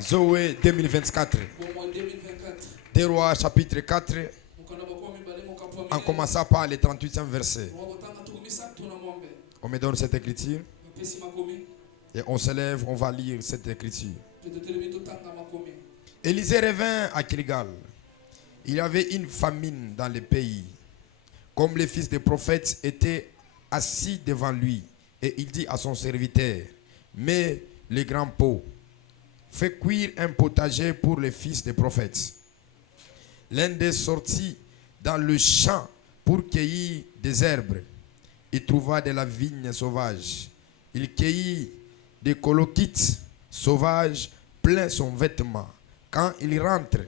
Zoé 2024. 2 Rois chapitre 4. En commençant par le 38e verset. On me donne cette écriture. Et on se lève, on va lire cette écriture. Élisée revint à Gilgal. Il y avait une famine dans le pays. Comme les fils des prophètes étaient assis devant lui. Et il dit à son serviteur, mets les grands pots. Fais cuire un potager pour les fils des prophètes. L'un des sortit dans le champ pour cueillir des herbes. Il trouva de la vigne sauvage. Il cueillit des coloquites sauvages plein son vêtement. Quand il rentre,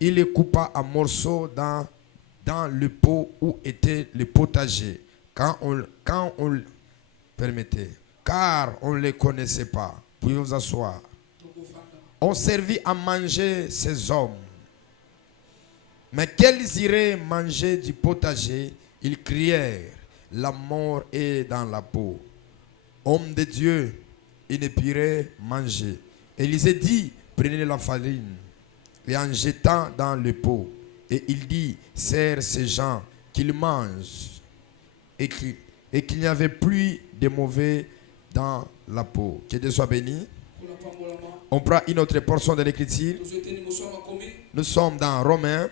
il les coupa en morceaux dans le pot où était le potager. Quand on le permettait, car on ne les connaissait pas. Pouvez vous asseoir. On servit à manger ces hommes. Mais qu'ils iraient manger du potager, ils crièrent, la mort est dans la peau. Homme de Dieu, ils ne pourraient manger. Élisée dit, prenez la farine, et en jetant dans le pot. Et il dit, serre ces gens qu'ils mangent, et qu'il n'y avait plus de mauvais dans la peau. Que Dieu soit béni. On prend une autre portion de l'écriture. Nous sommes dans Romains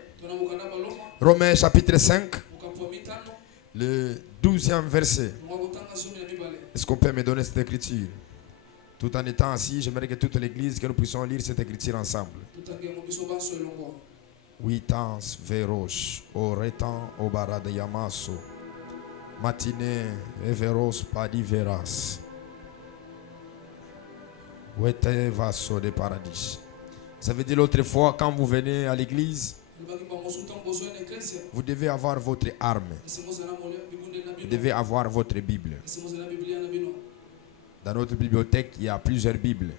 chapitre 5, le 12e verset. Est-ce qu'on peut me donner cette écriture? Tout en étant assis, j'aimerais que toute l'église, que nous puissions lire cette écriture ensemble. 8 ans, Véros, Oretan, Obara de Yamaso, Matinée, Véros, Padi Veras, Wete Vaso de Paradis. Ça veut dire l'autre fois, quand vous venez à l'église, vous devez avoir votre arme. Vous devez avoir votre Bible. Dans notre bibliothèque, il y a plusieurs Bibles.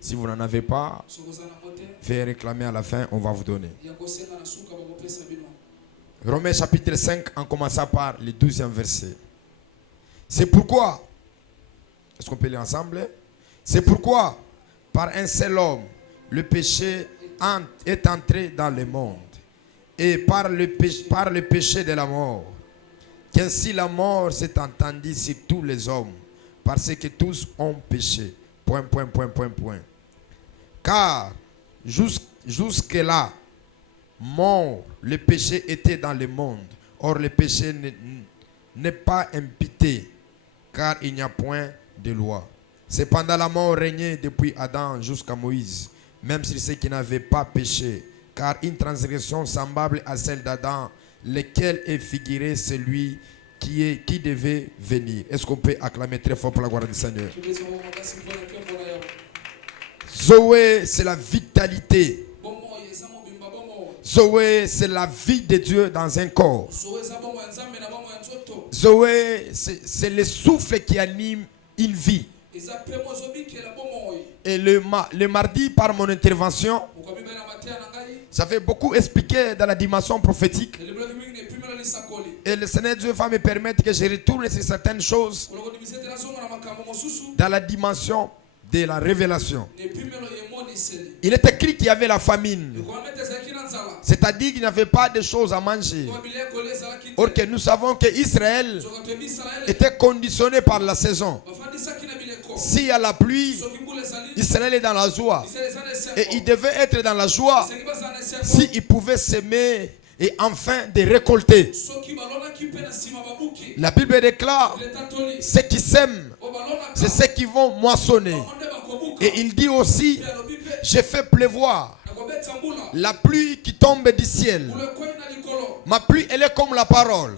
Si vous n'en avez pas, veuillez réclamer à la fin, on va vous donner. Romains chapitre 5, en commençant par le 12e verset. C'est pourquoi, est-ce qu'on peut lire ensemble? C'est pourquoi, par un seul homme, le péché est entré dans le monde. Et par le péché de la mort, qu'ainsi la mort s'est entendue sur tous les hommes, parce que tous ont péché. Point. Car jusque-là, mort, le péché était dans le monde. Or, le péché n'est pas imputé, car il n'y a point de loi. Cependant, la mort régnait depuis Adam jusqu'à Moïse, même sur ceux qui n'avaient pas péché, car une transgression semblable à celle d'Adam, lequel est figuré celui qui devait venir. Est-ce qu'on peut acclamer très fort pour la gloire du Seigneur? Zoé, c'est la vitalité. Zoé, c'est la vie de Dieu dans un corps. Zoé, c'est le souffle qui anime une vie. Et le mardi, par mon intervention, j'avais beaucoup expliqué dans la dimension prophétique. Et le Seigneur Dieu va me permettre que je retourne sur certaines choses dans la dimension de la révélation. Il est écrit qu'il y avait la famine. C'est-à-dire qu'il n'y avait pas de choses à manger. Or que nous savons que Israël était conditionné par la saison. S'il y a la pluie, Israël est dans la joie. Et il devait être dans la joie s'il pouvait s'aimer et enfin de récolter. La Bible déclare, ceux qui sèment, c'est ceux qui vont moissonner. Et il dit aussi, je fais pleuvoir la pluie qui tombe du ciel. Ma pluie, elle est comme la parole.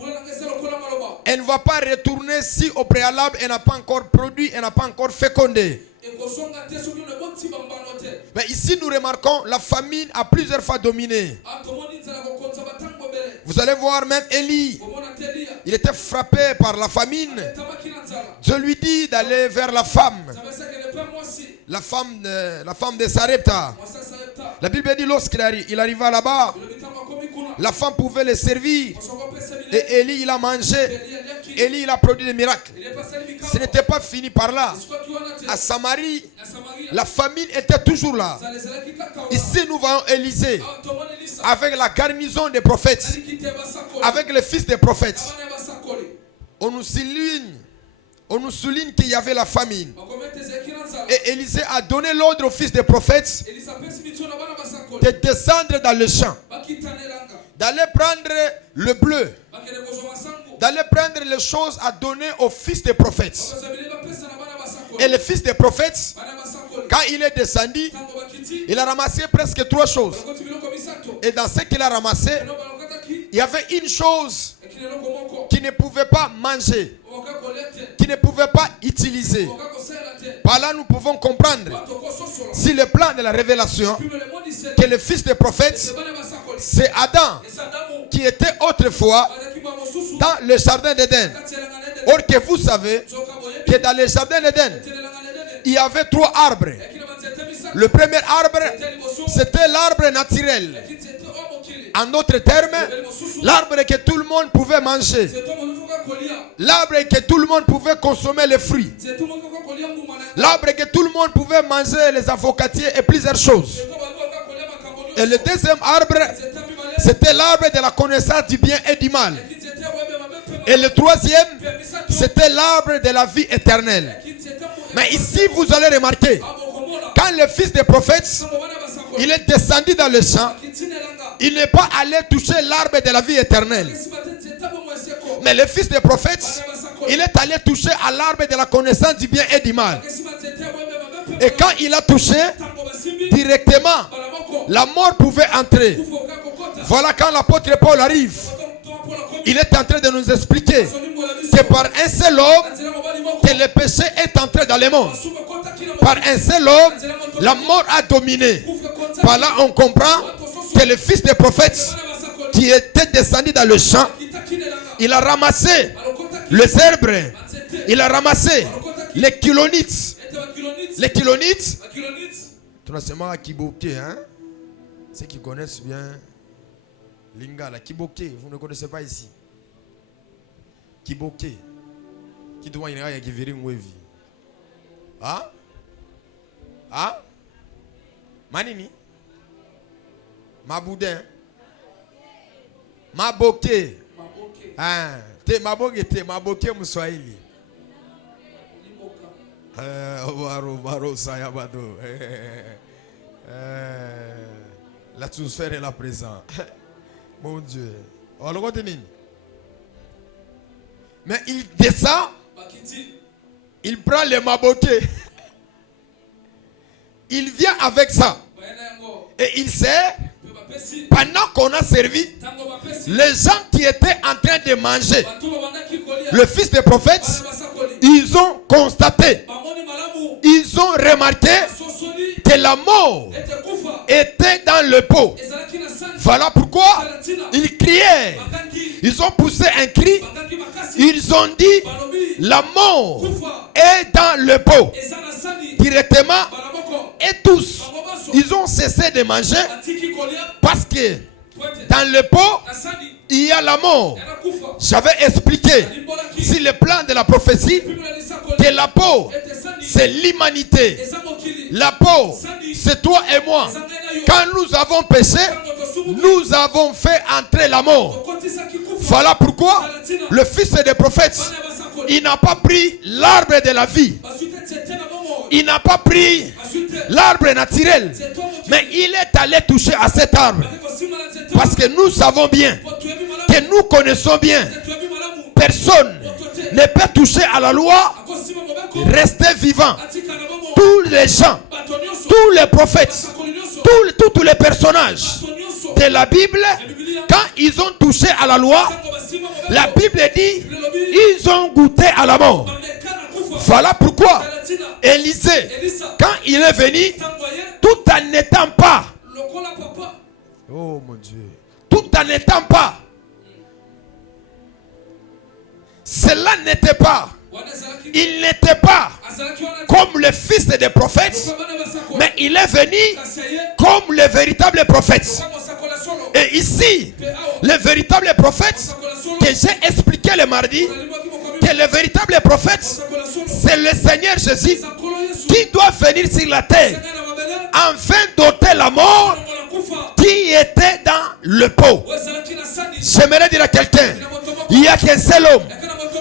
Elle ne va pas retourner si au préalable elle n'a pas encore produit, elle n'a pas encore fécondé. Mais ici nous remarquons la famine a plusieurs fois dominé. Vous allez voir même Élie, il était frappé par la famine. Dieu lui dit d'aller vers la femme de Sarepta. La Bible dit lorsqu'il arriva là-bas, la femme pouvait le servir. Et Élie il a mangé. Élie, il a produit des miracles. Ce n'était pas fini par là. À Samarie, la famine était toujours là. Ici, nous voyons Élisée avec la garnison des prophètes, avec les fils des prophètes. On nous souligne qu'il y avait la famine. Et Élisée a donné l'ordre aux fils des prophètes de descendre dans le champ, d'aller prendre le bleu, d'aller prendre les choses à donner aux fils des prophètes. Et le fils des prophètes, quand il est descendu, il a ramassé presque 3 choses. Et dans ce qu'il a ramassé, il y avait une chose qui ne pouvait pas manger, qui ne pouvait pas utiliser. Par là, nous pouvons comprendre, si le plan de la révélation, que le fils des prophètes, c'est Adam, qui était autrefois dans le jardin d'Éden. Or que vous savez que dans le jardin d'Éden, il y avait 3 arbres. Le premier arbre, c'était l'arbre naturel. En d'autres termes, l'arbre que tout le monde pouvait manger. L'arbre que tout le monde pouvait consommer les fruits. L'arbre que tout le monde pouvait manger les avocatiers et plusieurs choses. Et le deuxième arbre, c'était l'arbre de la connaissance du bien et du mal. Et le troisième, c'était l'arbre de la vie éternelle. Mais ici, vous allez remarquer, quand le fils des prophètes, il est descendu dans le champ, il n'est pas allé toucher l'arbre de la vie éternelle. Mais le fils des prophètes, il est allé toucher à l'arbre de la connaissance du bien et du mal. Et quand il a touché, directement, la mort pouvait entrer. Voilà quand l'apôtre Paul arrive. Il est en train de nous expliquer que par un seul homme, que le péché est entré dans le monde. Par un seul homme, la mort a dominé. Par là, on comprend que le fils des prophètes qui était descendu dans le champ, il a ramassé les herbes, il a ramassé les kilonites. Les kilonites, transformant à Kiboke, hein? Ceux qui connaissent bien Lingala, Kiboke, vous ne connaissez pas ici. Kiboke, qui doit y avoir qui vire une wave. Ah? Ah? Manini? Maboudin? Maboke. Ah, te maboke te maboke muswahili. L'atmosphère est là présent. Mon Dieu. Mais il descend. Il prend les maboké. Il vient avec ça. Et il sait, pendant qu'on a servi, les gens qui étaient en train de manger, le fils des prophètes, ils ont constaté, ils ont remarqué que la mort était dans le pot. Voilà pourquoi ils criaient. Ils ont poussé un cri. Ils ont dit, la mort est dans le pot. Directement, et tous, ils ont cessé de manger parce que dans le pot, il y a la mort. J'avais expliqué, si le plan de la prophétie, que la peau, c'est l'humanité. La peau, c'est toi et moi. Quand nous avons péché, nous avons fait entrer la mort. Voilà pourquoi le fils des prophètes, il n'a pas pris l'arbre de la vie. Il n'a pas pris l'arbre naturel. Mais il est allé toucher à cet arbre. Parce que nous savons bien, que nous connaissons bien, personne ne peut toucher à la loi, rester vivant. Tous les gens, tous les prophètes, tous les personnages de la Bible, quand ils ont touché à la loi, la Bible dit, ils ont goûté à la mort. Voilà pourquoi Élisée, quand il est venu, tout en n'étant pas, oh mon Dieu, tout en n'étant pas, cela n'était pas, il n'était pas comme le fils des prophètes, mais il est venu comme le véritable prophète. Et ici, le véritable prophète que j'ai expliqué le mardi, que le véritable prophète, c'est le Seigneur Jésus qui doit venir sur la terre afin d'ôter la mort qui était dans le pot. J'aimerais dire à quelqu'un, il n'y a qu'un seul homme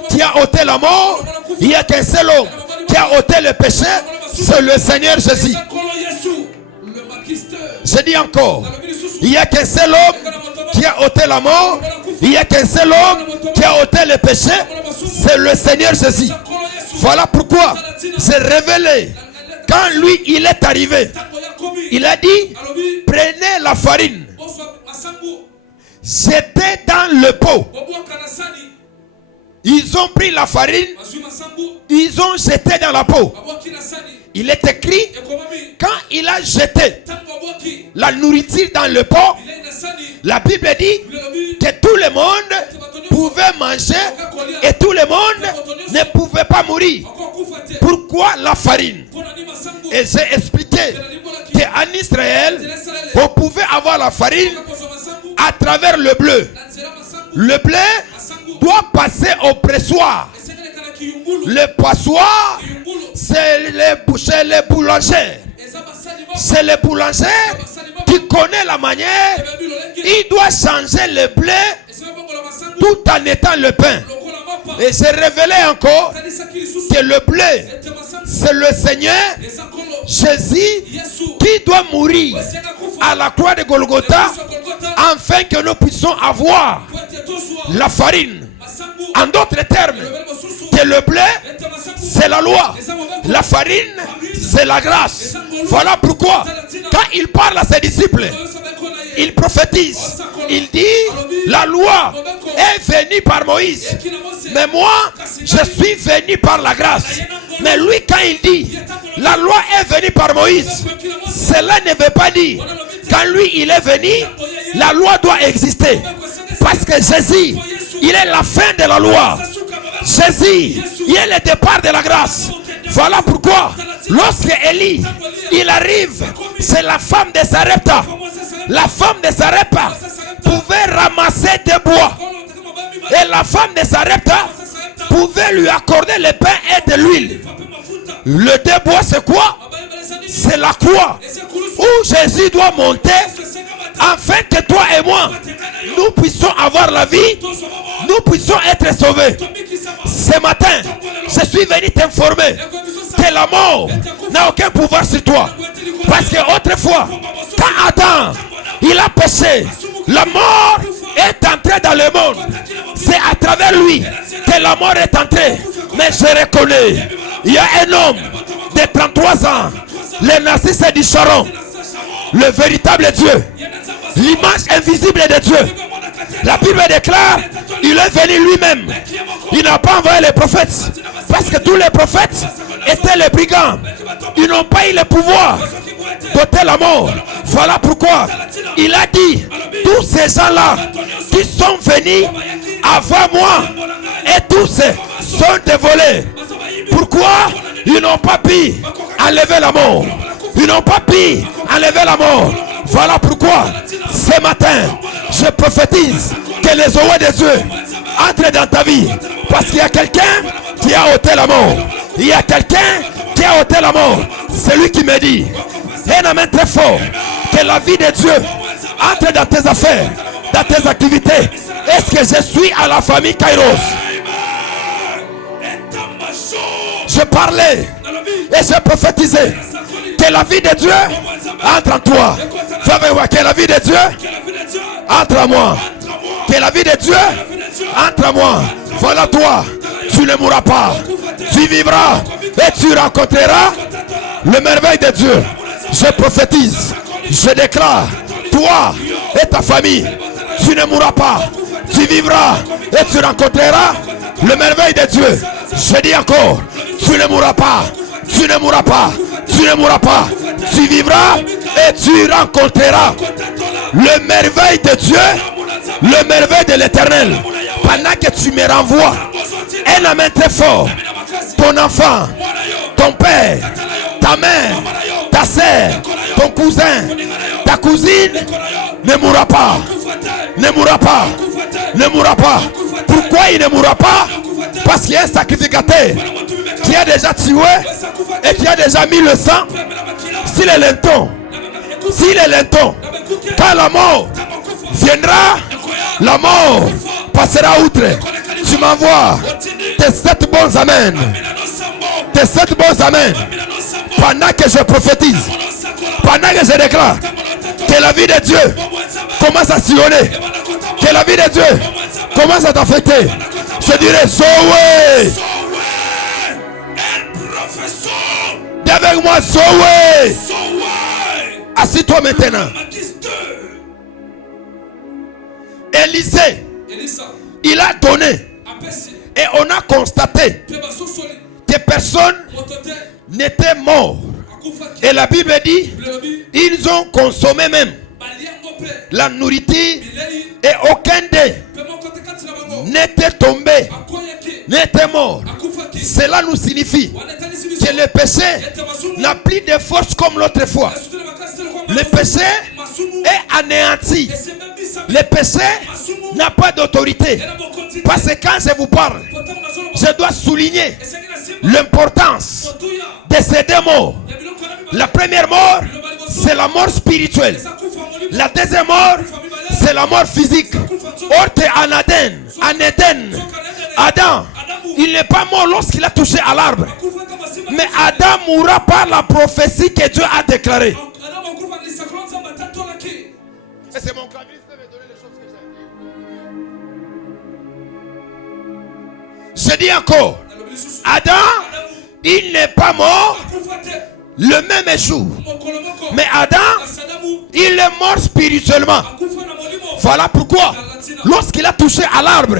qui a ôté la mort, il n'y a qu'un seul homme qui a ôté le péché, c'est le Seigneur Jésus. Je dis encore, il n'y a qu'un seul homme qui a ôté la mort, il n'y a qu'un seul homme qui a ôté le péché, c'est le Seigneur Jésus. Voilà pourquoi c'est révélé. Quand lui il est arrivé, il a dit, prenez la farine, jetez dans le pot. Ils ont pris la farine, ils ont jeté dans la pot. Il est écrit, quand il a jeté la nourriture dans le pot, la Bible dit que tout le monde pouvait manger et tout le monde ne pouvait pas mourir. Pourquoi la farine? Et j'ai expliqué qu'en Israël, on pouvait avoir la farine à travers le bleu. Le blé doit passer au pressoir. Le passoir, c'est les boulangers. C'est les boulangers qui connaissent la manière. Il doit changer le blé tout en étant le pain. Et j'ai révélé encore que le blé, c'est le Seigneur Jésus qui doit mourir à la croix de Golgotha afin que nous puissions avoir la farine. En d'autres termes, que le blé, c'est la loi. La farine, c'est la grâce. Voilà pourquoi, quand il parle à ses disciples, il prophétise. Il dit, la loi est venue par Moïse. Mais moi, je suis venu par la grâce. Mais lui, quand il dit, la loi est venue par Moïse, cela ne veut pas dire, quand lui, il est venu, la loi doit exister. Parce que Jésus, il est la fin de la loi. Jésus, il est le départ de la grâce. Voilà pourquoi, lorsque Élie, il arrive, c'est la femme de Sarepta. La femme de Sarepta pouvait ramasser des bois. Et la femme de Sarepta pouvait lui accorder le pain et de l'huile. Le deux bois, c'est quoi? C'est la croix où Jésus doit monter afin que toi et moi, nous puissions avoir la vie, nous puissions être sauvés. Ce matin, je suis venu t'informer que la mort n'a aucun pouvoir sur toi. Parce que autrefois, quand Adam, il a péché, la mort est entrée dans le monde. C'est à travers lui que la mort est entrée. Mais je reconnais, il y a un homme de 33 ans, le Narcisse du Charon, le véritable Dieu, l'image invisible de Dieu. La Bible déclare, il est venu lui-même. Il n'a pas envoyé les prophètes. Parce que tous les prophètes étaient les brigands. Ils n'ont pas eu le pouvoir d'ôter la mort. Voilà pourquoi il a dit, tous ces gens-là qui sont venus avant moi, et tous sont dévolés. Pourquoi ils n'ont pas pu enlever la mort? Ils n'ont pas pu enlever la mort. Voilà pourquoi ce matin je prophétise que les oies de Dieu entrent dans ta vie. Parce qu'il y a quelqu'un qui a ôté la mort. Il y a quelqu'un qui a ôté la mort. C'est lui qui me dit, un amen très fort, que la vie de Dieu entre dans tes affaires, dans tes activités. Est-ce que je suis à la famille Kairos? Je parlais et je prophétisais que la vie de Dieu entre en toi. Que la vie de Dieu entre en moi. Que la vie de Dieu entre en moi. Voilà toi, tu ne mourras pas. Tu vivras et tu rencontreras le merveille de Dieu. Je prophétise, je déclare, toi et ta famille, tu ne mourras pas. Tu vivras et tu rencontreras le merveille de Dieu. Je dis encore, tu ne mourras pas. Tu ne mourras pas. Tu ne mourras pas. Tu vivras et tu rencontreras le merveille de Dieu, le merveille de l'Éternel. Pendant que tu me renvoies un amen très fort, ton enfant, ton père, ta mère, ta soeur, ton cousin, ta cousine ne mourra pas. Ne mourra pas. Ne mourra pas. Pourquoi il ne mourra pas? Parce qu'il y a un sacrificateur qui a déjà tué et qui a déjà mis le sang. S'il est longtemps, quand la mort viendra, la mort passera outre. Tu m'envoies tes 7 bons amens. Tes 7 bons amens. Pendant que je prophétise, pendant que je déclare que la vie de Dieu commence à sillonner, que la vie de Dieu commence à t'affecter, je dirais Zoé. Dis avec moi Zoé. Assis-toi maintenant. Élisée, il a donné et on a constaté que personne n'était mort. Et la Bible dit, ils ont consommé même la nourriture et aucun d'eux n'était tombé, n'était mort. Cela nous signifie que le péché n'a plus de force comme l'autre fois. Le péché est anéanti. Le péché n'a pas d'autorité. Parce que quand je vous parle, je dois souligner l'importance de ces 2 morts. La première mort, c'est la mort spirituelle. La deuxième mort, c'est la mort physique. Orte en Éden. Adam, il n'est pas mort lorsqu'il a touché à l'arbre. Mais Adam mourra par la prophétie que Dieu a déclarée. Et c'est mon claviste qui m'a donné les choses que j'ai. Je dis encore, Adam, il n'est pas mort le même jour. Mais Adam, il est mort spirituellement. Voilà pourquoi, lorsqu'il a touché à l'arbre,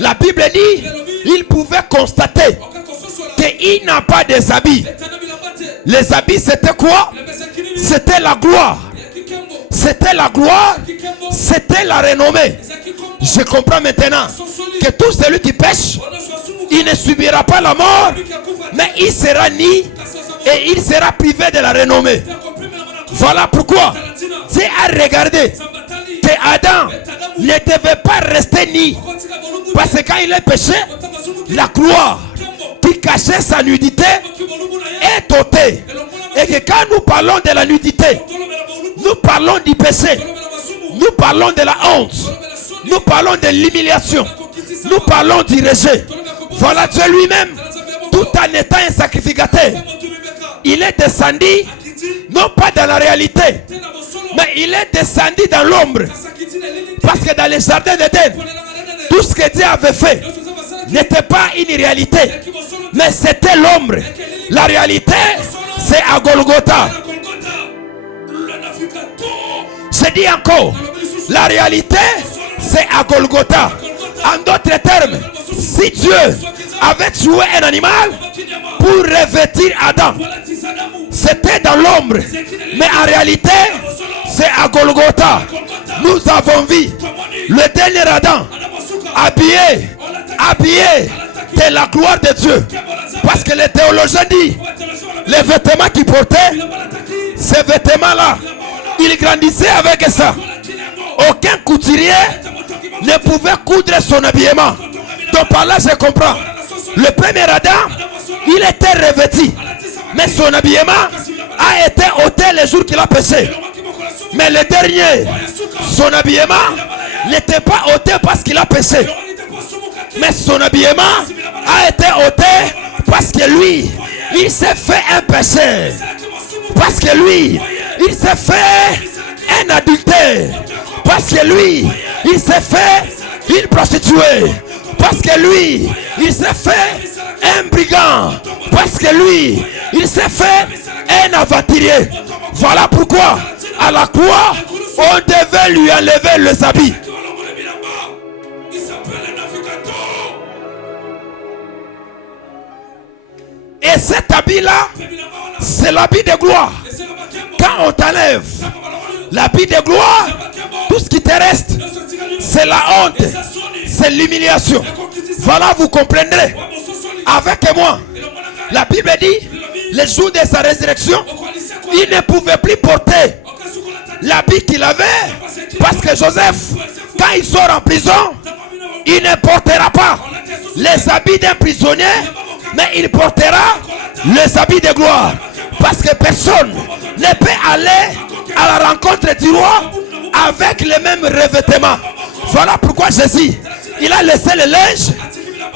la Bible dit, il pouvait constater qu'il n'a pas des habits. Les habits, c'était quoi? C'était la gloire. C'était la gloire. C'était la renommée. Je comprends maintenant que tout celui qui pêche, il ne subira pas la mort, mais il sera ni et il sera privé de la renommée. Voilà pourquoi Dieu a regardé que Adam ne devait pas rester ni. Parce que quand il est péché, la gloire qui cachait sa nudité est ôtée. Et que quand nous parlons de la nudité, nous parlons du péché, nous parlons de la honte, nous parlons de l'humiliation, nous parlons du rejet. Voilà Dieu lui-même, tout en étant un sacrificateur, il est descendu, non pas dans la réalité, mais il est descendu dans l'ombre. Parce que dans les jardins d'Éden, tout ce que Dieu avait fait n'était pas une réalité, mais c'était l'ombre. La réalité, c'est à Golgotha. Je dis encore, la réalité, c'est à Golgotha. En d'autres termes, si Dieu avait tué un animal pour revêtir Adam, c'était dans l'ombre. Mais en réalité, c'est à Golgotha. Nous avons vu le dernier Adam habillé de la gloire de Dieu. Parce que les théologiens disent, les vêtements qu'il portait, ces vêtements-là, il grandissait avec ça. Aucun couturier ne pouvait coudre son habillement. Donc par là je comprends. Le premier Adam, il était revêtu, mais son habillement a été ôté le jour qu'il a péché. Mais le dernier, son habillement n'était pas ôté parce qu'il a péché, mais son habillement a été ôté parce que lui, il s'est fait un péché. Parce que lui, il s'est fait un adultère. Parce que lui, il s'est fait une prostituée. Parce que lui, il s'est fait un brigand. Parce que lui, il s'est fait un aventurier. Voilà pourquoi, à la croix, on devait lui enlever les habits. Et cet habit-là, c'est l'habit de gloire. Quand on t'enlève l'habit de gloire, tout ce qui te reste, c'est la honte, c'est l'humiliation. Voilà, vous comprendrez avec moi. La Bible dit, le jour de sa résurrection, il ne pouvait plus porter l'habit qu'il avait, parce que Joseph, quand il sort en prison, il ne portera pas les habits d'un prisonnier, mais il portera les habits de gloire. Parce que personne ne peut aller à la rencontre du roi avec les mêmes revêtements. Voilà pourquoi Jésus, il a laissé le linge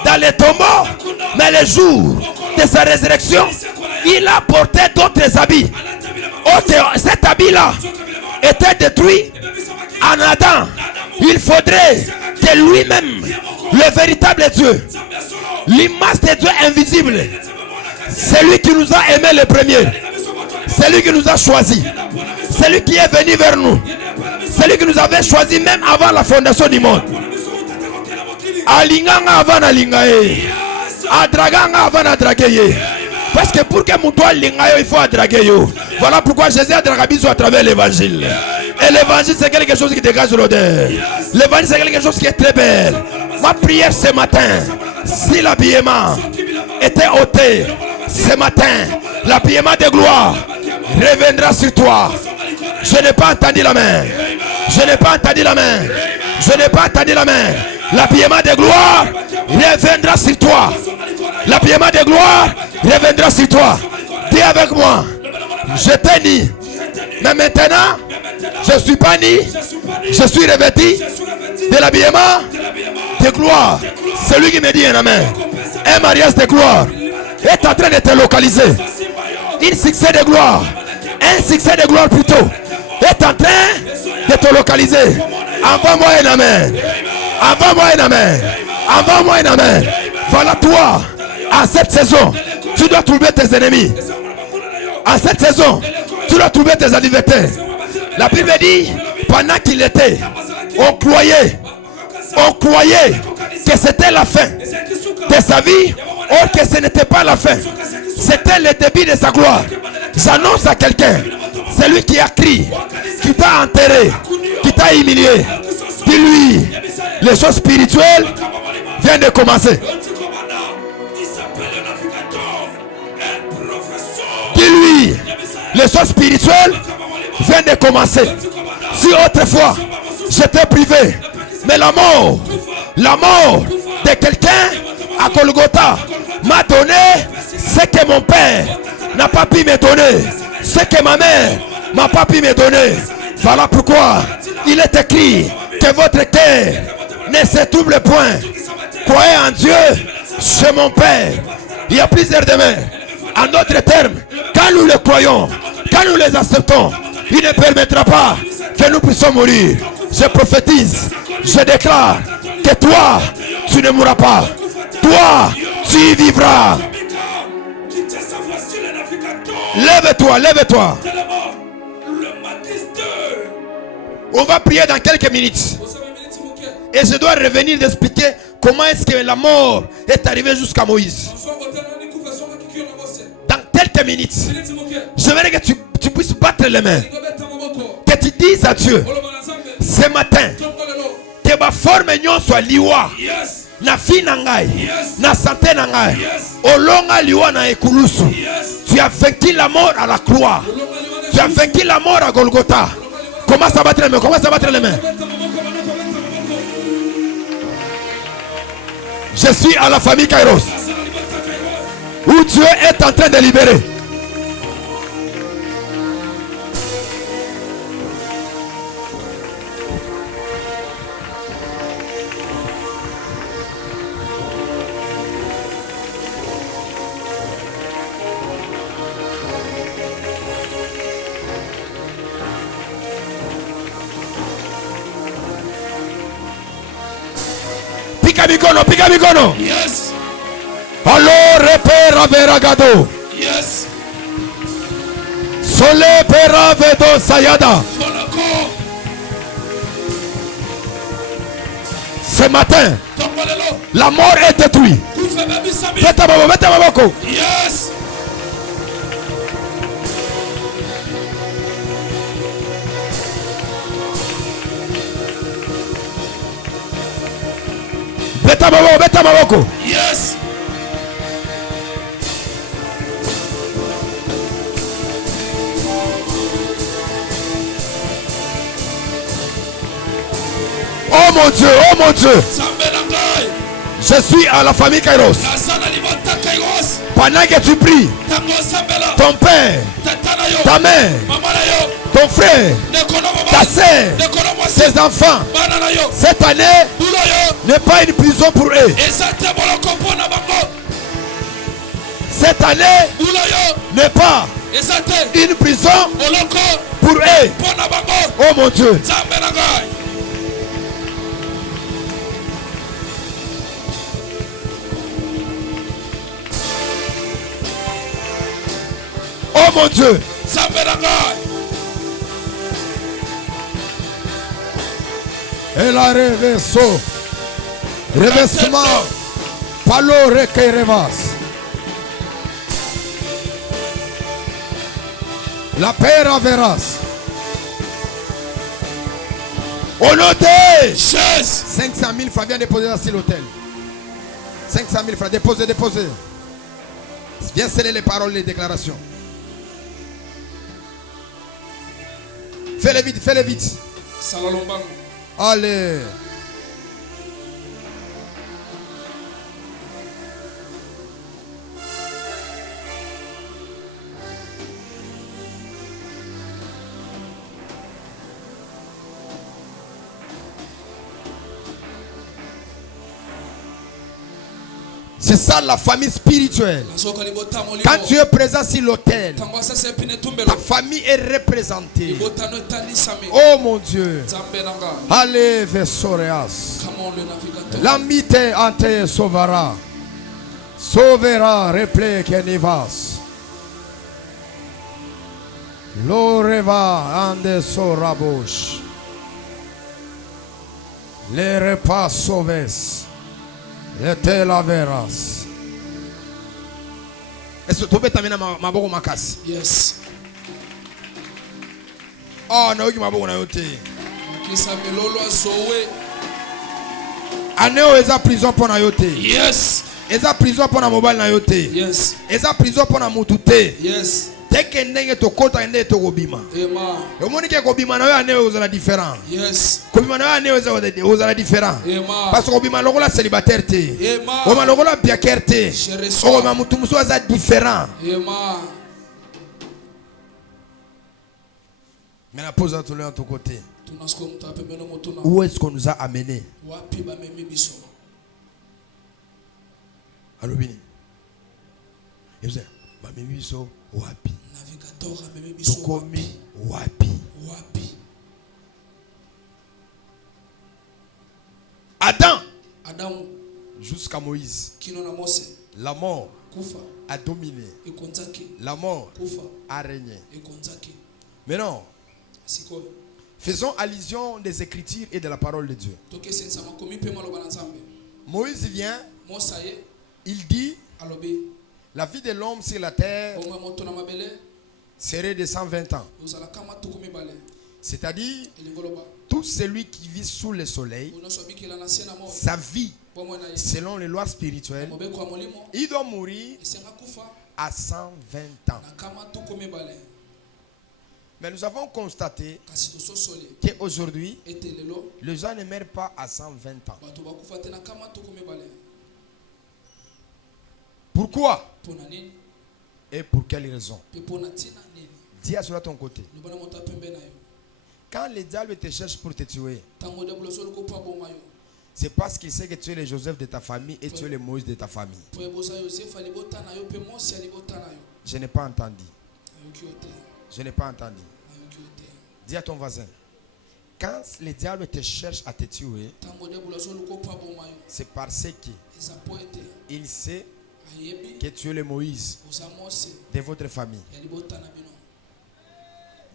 dans les tombeaux, mais le jour de sa résurrection, il a porté d'autres habits. Cet habit-là était détruit en Adam. Il faudrait que lui-même, le véritable Dieu, l'image de Dieu invisible, celui qui nous a aimés le premier, celui qui nous a choisis, celui qui est venu vers nous, celui qui nous avait choisi même avant la fondation du monde. Alinganga avant alingaye, adraganga avant adragaye. Parce que pour que Moutoua lingayo, il faut adraguer yo. Voilà pourquoi Jésus a dragé à travers l'évangile. Et l'évangile c'est quelque chose qui dégage l'odeur. L'évangile c'est quelque chose qui est très belle. Ma prière ce matin, si l'habillement était ôté ce matin, l'habillement de gloire reviendra sur toi. Je n'ai pas entendu la main. Je n'ai pas entendu la main. Je n'ai pas entendu la main. L'habillement de gloire reviendra sur toi. L'habillement de gloire reviendra sur toi. Dis avec moi, je t'ai ni. Mais maintenant, je ne suis pas ni. Je suis revêtu de l'habillement de gloire. Celui qui me dit un amen. Un mariage de gloire est en train de te localiser. Un succès de gloire. Un succès de gloire plutôt est en train de te localiser. Envoie-moi un amen. Envoie-moi un amen. Envoie-moi un amen. Voilà toi. En cette saison, tu dois trouver tes ennemis. En cette saison, tu dois trouver tes adversaires. La Bible dit, pendant qu'il était, on croyait que c'était la fin de sa vie, or que ce n'était pas la fin. C'était le début de sa gloire. J'annonce à quelqu'un, celui qui a crié, qui t'a enterré, qui t'a humilié, dis-lui, les choses spirituelles viennent de commencer. Dis-lui, les choses spirituelles viennent de commencer. Si autrefois j'étais privé, mais la mort de quelqu'un à Golgotha m'a donné ce que mon père n'a pas pu me donner, ce que ma mère n'a pas pu me donner. Voilà pourquoi il est écrit que votre cœur ne se trouble point. Croyez en Dieu, c'est mon Père. Il y a plusieurs demeures. En d'autres termes, quand nous le croyons, quand nous les acceptons, il ne permettra pas que nous puissions mourir. Je prophétise, je déclare que toi, tu ne mourras pas. Toi, tu vivras. Lève-toi, lève-toi. On va prier dans quelques minutes. Et je dois revenir d'expliquer comment est-ce que la mort est arrivée jusqu'à Moïse. Dans quelques minutes, je voudrais que tu puisses battre les mains. Que tu dises à Dieu, ce matin, que ma forme soit liwa. Na fi nangai, na santé nangai, olonga liwa na ekulusu. Tu as vaincu la mort à la croix. Tu as vaincu la mort à Golgotha. Commence à battre les mains, commence à battre les mains. Je suis à la famille Kairos, où Dieu est en train de libérer. Pica mikono. Yes. Alors repera veragado. Yes. Sole pera vedo sayada. Ce matin, la mort est détruite. Mets ta main. Yes. Beta maboko. Yes. Oh mon Dieu, oh mon Dieu. Je suis à la famille Kairos. Pendant que tu pries, ton père, ta mère, ton frère, ta soeur, ses enfants, cette année n'est pas une prison pour eux. Cette année n'est pas une prison pour eux. Oh mon Dieu. Oh mon Dieu. Et la reverso. Revêtement. Palo requerevas. La paix verras. Au nom de 500 000 francs, viens déposer dans l'hôtel. 500 000 francs, déposez. Viens sceller les paroles, les déclarations. Fais-le vite. Allez. C'est ça la famille spirituelle. Quand tu es présent sur l'autel, ta famille est représentée. Oh mon Dieu. Allez, Vesoreas. L'amité ante sauvera. Sauvera, reple kenivas. L'oreva ande sorabosh. Les repas sauves. Te la verras. Est-ce que tu peux t'amener ma bonne macasse? Yes. Oh, non, tu m'as bonne ayote. Aneo eza prison pour na yote. Yes. Eza prison pour na mobile na yote. Yes. Eza prison pour na mutute. Yes. Teke ndenge to kota ndenge to gobima. Amen. Yo moni ke gobima na yo aneo ozala différent. Yes. Gobima na yo aneo ozala différent. Amen. Parce que gobima lokola célibataire te. Amen. Gobima lokola biaker te. Gobima mutu muso aza différent. Amen. Mais la pose à tout le ton côté. Où est-ce qu'on nous a amené? Allô Bini. Et vous êtes Mamemi biso wapi. Tokomi wapi. Adam jusqu'à Moïse. La mort a dominé. La mort a régné. Maintenant, faisons allusion des Écritures et de la parole de Dieu. Moïse vient, il dit, la vie de l'homme sur la terre serait de 120 ans. C'est-à-dire, tout celui qui vit sous le soleil, sa vie, selon les lois spirituelles, il doit mourir à 120 ans. Mais nous avons constaté qu'aujourd'hui, les gens ne meurent pas à 120 ans. Pourquoi? Et pour quelle raison? Dis à cela ton côté. Quand le diable te cherche pour te tuer, c'est parce qu'il sait que tu es le Joseph de ta famille et tu es le Moïse de ta famille. Je n'ai pas entendu. Je n'ai pas entendu. Dis à ton voisin, quand le diable te cherche à te tuer, c'est parce qu'il sait que tu es le Moïse de votre famille.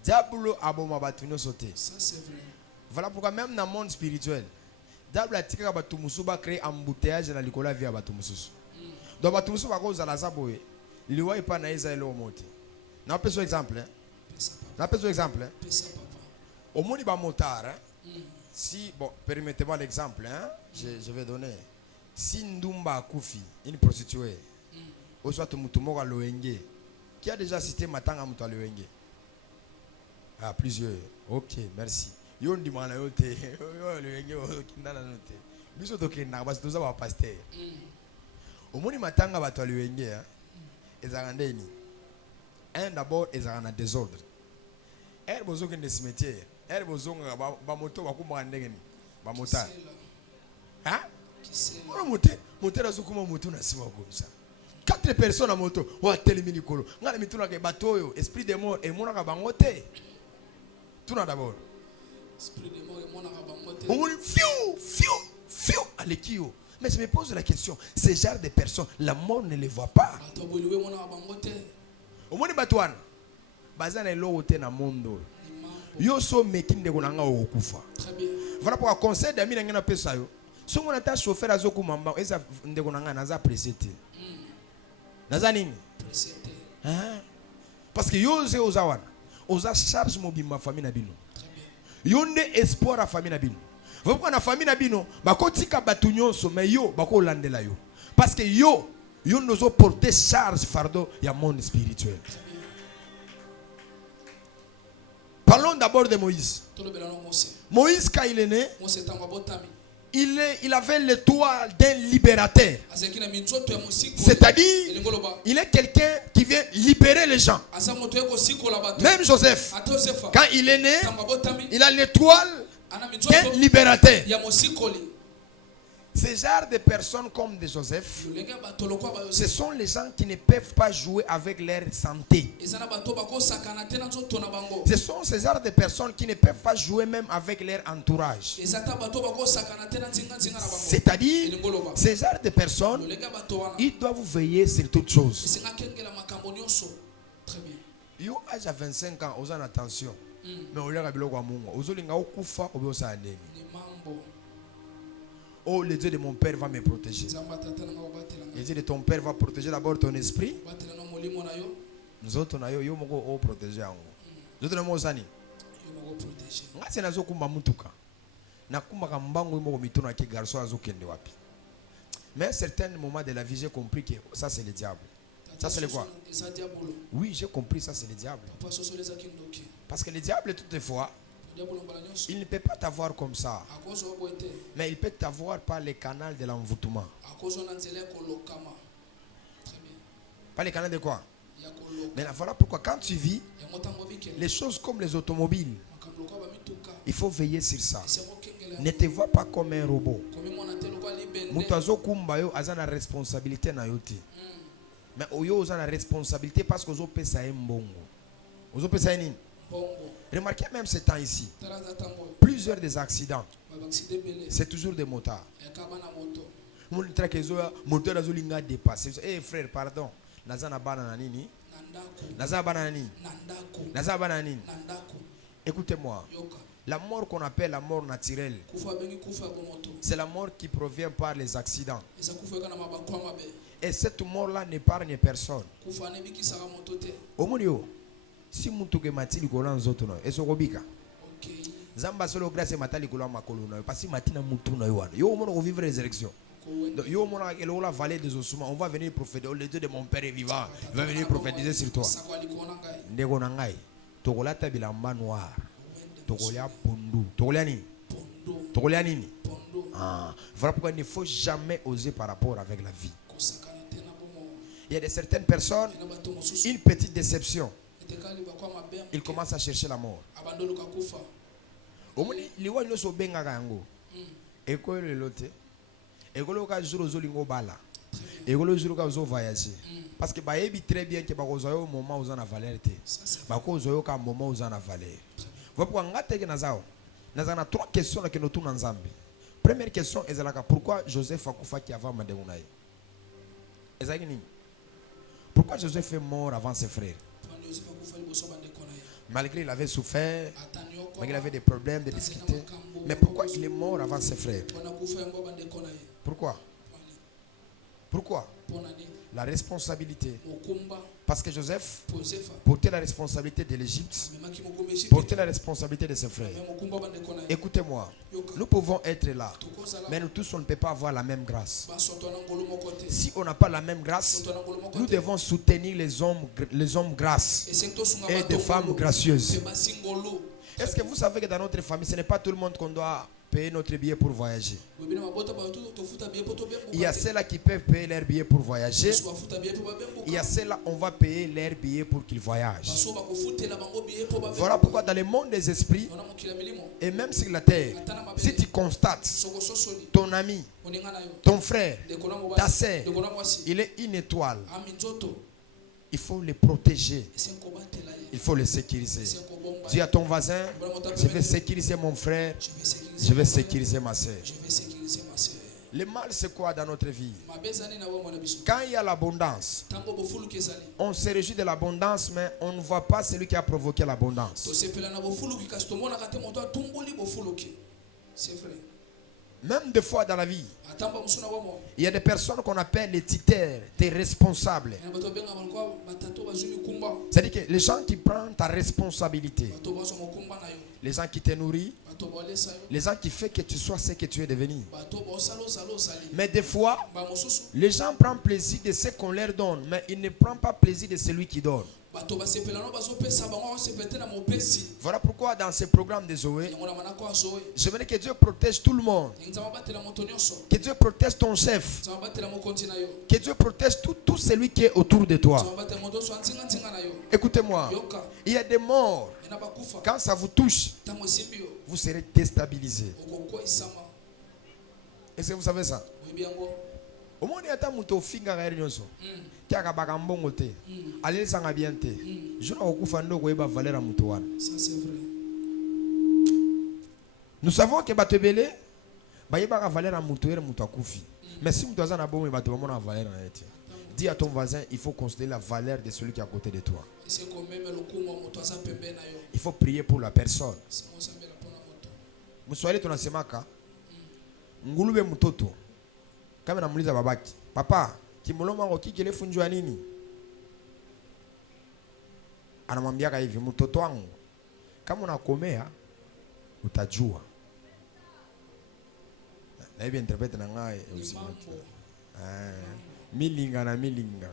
Diable a bon mabatouno sauté. Voilà pourquoi même dans le monde spirituel, diable a tiré à Batumusu va créer un embouteillage dans l'école via Batumusu. Donc Batumusu va cause à la zaboé. Il voit pas naïsa et l'eau monte. N'a pas besoin d'exemple. N'a pas besoin d'exemple. Au monde il motard. Si bon, permettez-moi l'exemple. Je vais donner. Si Ndumba Koufi, une prostituée, ou soit Mutumoga Loenge, qui a déjà assisté Matanga Mutua Loenge? Ah, plusieurs. Ok, merci. Yon di mana yote. Loenge kindana note. biso tokenda basi toza ba pasteur omoni matanga bato aliwenge ezanga ndeni un d'abord ezanga na désordre bozoke de cimetière bozonga ba moto bakumba ndenge ni ba motard moteur azokuma moto na sima comme ça 4 personnes à moto wa telemi likolo ngana mituna ke bato oyo esprit de mort et monaka bango te tout d'abord esprit de mort et monaka bango te on fiu alekio. Mais je me pose la question, ces genres de personnes, la mort ne les voit pas. Au moins, Batouane, bazana l'autre na mondo. Yo so mekin de gonanga okufa. Voilà pourquoi conseil d'amis n'engena pesa yo. Si on attache chauffeur azoku mamba, eza de gonanga naza précédé. Naza nini? Précédé. Parce que yo ze ozawana, oza charge mobima famille na bino. Yonde espoir à famille na bino. Vous voyez la famille nabino, bakotika batunyo mais yo bako landela yo. Parce que yo nous porté charge fardeau ya monde spirituel. Parlons d'abord de Moïse. Moïse quand il est né, il avait l'étoile d'un libérateur. C'est-à-dire, il est quelqu'un qui vient libérer les gens. Même Joseph, quand il est né, il a l'étoile d'un libérateur. Ces genres de personnes comme de Joseph, ce sont les gens qui ne peuvent pas jouer avec leur santé. Ce sont ces genres de personnes qui ne peuvent pas jouer même avec leur entourage. C'est-à-dire, ces genres de personnes, ils doivent veiller sur toutes choses. Yo, âge à 25 ans, aux attention. Mais on a biloko mungu. Ozolinga okufa obosa ndeni. Oh, le Dieu de mon père va me protéger. Le Dieu de ton père va protéger d'abord ton esprit. Nous autres na yo moko o protéger yango. Nous autres na mo sani. Ngase nazo kumba mutuka. Na kumba kambango moko mitona ke garçon azokende wapi. Mais à un certain moment de la vie, j'ai compris que ça c'est le diable. Ça c'est le quoi? Oui, j'ai compris, ça c'est le diable. Parce que le diable, toutefois, il ne peut pas t'avoir comme ça. Mais il peut t'avoir par les canaux de l'envoûtement. Par les canaux de quoi? Mais voilà pourquoi quand tu vis, les choses comme les automobiles, il faut veiller sur ça. Ne te vois pas comme un robot. Mutazo kumbayo azana responsabilité na yoti. Mais oyo azana responsabilité parce que ozo pesa mbongo. Ozo pesa nini? Remarquez même ce temps ici. Plusieurs des accidents. C'est toujours des motards. Mon moteur azolinga dépassé. Eh frère, pardon. Nazana banana nini? Nazana banana nini? Nazana banana nini? Écoutez-moi. La mort qu'on appelle la mort naturelle, c'est la mort qui provient par les accidents. Et cette mort-là n'épargne personne. Omunio, si mutuke matili kola nzoto na esokobika. Zamba solo grâce matali kola makolo na parce que matina mutu na yoana. Yo mono ko vivre résurrection. Yo mono ke la vallée des ossements, on va venir prophétiser. Le Dieu de mon père est vivant. Il va venir prophétiser sur toi. Ndeko na ngai. Tokola tabilamba noir. Tokolia pondu. Tokolia nini? Tokolia nini? Voilà pourquoi il ne faut jamais oser par rapport avec la vie. Il y a de certaines personnes, une petite déception, ils commencent à chercher la mort. Parce que baebi très bien que bakozoyo moment où on a valeur te. Bakozoyo ka moment où on a valeur. Voilà pourquoi ngate ke nazao. Nazana 3 questions que nous tournons ensemble. Première question est pourquoi Joseph a kufa qui avant Mademonaï. Pourquoi Joseph est mort avant ses frères? Malgré il avait souffert, malgré il avait des problèmes, des difficultés. Mais pourquoi il est mort avant ses frères? Pourquoi? Pourquoi? La responsabilité. Parce que Joseph portait la responsabilité de l'Égypte, portait la responsabilité de ses frères. Écoutez-moi, nous pouvons être là, mais nous tous on ne peut pas avoir la même grâce. Si on n'a pas la même grâce, nous devons soutenir les hommes grâces et des femmes gracieuses. Est-ce que vous savez que dans notre famille, ce n'est pas tout le monde qu'on doit payer notre billet pour voyager. Boyebi na mabota bato tofuta bien poto bien. Il y a ceux-là qui peuvent payer leur billet pour voyager. Bafuta bien po ba bien. Il y a ceux-là, on va payer leur billet pour qu'ils voyagent. Baso ba kofutela bango bien po ba. Voilà pourquoi dans le monde des esprits, Ona mokila milimo. et même sur la terre, si tu constates Soko sosoli. ton ami, Oninga na yo. ton frère, Dekona mo ba. ta sœur, Dekona mwasi. il est une étoile, Aminzoto. il faut le protéger, Esenko batela ye. il faut le sécuriser. Esenko bomba. Dis à ton voisin, je vais sécuriser mon frère, je vais sécuriser ma sœur. Je vais sécuriser ma sœur. Le mal, c'est quoi dans notre vie? Mabezani na wa mwana biso. Quand il y a l'abondance, Tango bofulu kezali. on se réjouit de l'abondance, mais on ne voit pas celui qui a provoqué l'abondance. To sepela na bofulu ki kasi tomona kate moto atumboli bofulu ki. C'est vrai. Même des fois dans la vie, Atamba musuna wa mo. il y a des personnes qu'on appelle les titères, tes responsables. Na bato benga balko batato bazumi kumba. C'est-à-dire que les gens qui prennent ta responsabilité, Bato baso mokumba na yo. les gens qui te nourrissent, Bato bolesa yo. les gens qui font que tu sois ce que tu es devenu. Bato bosalo salo sali. Mais des fois, Ba mosusu. les gens prennent plaisir de ce qu'on leur donne, mais ils ne prennent pas plaisir de celui qui donne. Bato basepela no baso pesa bango sepete na mopesi. Voilà pourquoi dans ce programme de Zoé, Yango na manako azoe. je veux que Dieu protège tout le monde. Nzama batela moto nyonso. Que Dieu protège ton chef. Nzama batela mokonzi na yo. Que Dieu protège tout celui qui est autour de toi. Nzama batela moto so antinga ntinga na yo. Écoutez-moi, Yoka. il y a des morts. Ena bakufa. Quand ça vous touche, Tango simbi yo. vous serez déstabilisé. Okoko isama. Est-ce que vous savez ça? Webi yango. Au moins, il y a un mouton finga gaël nyonso. Qui a kabagambongo te. Allez sanga bien te. Je n'ai pas de quoi valeur à mouton. Ça c'est vrai. Nous savons que Batebele, il y a valeur à mouton et mouton koufi. Mais si mouton a bon, il va te valeur à être. Dis à ton voisin, il faut considérer la valeur de celui qui est à côté de toi. C'est comme même le coup moto asa pembe na yo. Il faut prier pour la personne. C'est moi ça me la pona moto. Muswali tunasemaka ngulube mtoto kama namuuliza babaki, papa kimoloma ngoki kile funjwa nini? Anamwambia hivi, mtoto wangu kama unakomea utajua. Na hivi interprete na ngaye milinga na milinga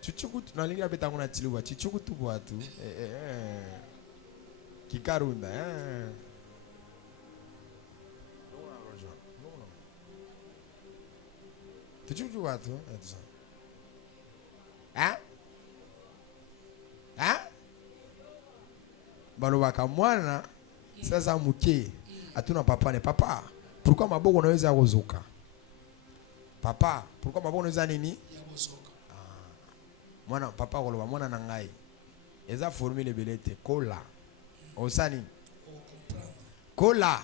chuchuku tunalinga beta kuna chiluwa chuchuku tu watu kikarunda chuchuku watu balo bakamwana sasa muke atuna papa ne papa pourquoi maboko unaweza kuzuka papa pourquoi maboko unaweza nini mwana papa koloba mwana na ngai eza formule belete kola osani kola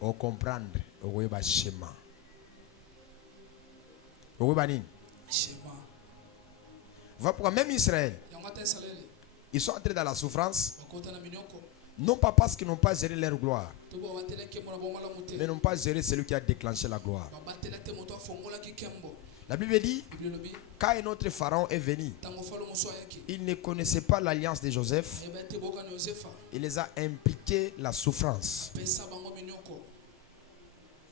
o comprendre okoyeba schéma okoyeba nini Schéma. va pourquoi même Israël Yangata salele. ils sont entrés dans la souffrance Bakota na minyoko. non pas parce qu'ils n'ont pas géré leur gloire Tobo batela ke mona bomala mute. mais n'ont pas géré celui qui a déclenché la gloire. Ba batela te moto afongola ki kembo. La Bible dit Bible lobi. quand un autre pharaon est venu, Tango falo muso yaki. il ne connaissait pas l'alliance de Joseph. Eba te boka na Yosefa. Il les a impliqués la souffrance. Pesa bango minyoko.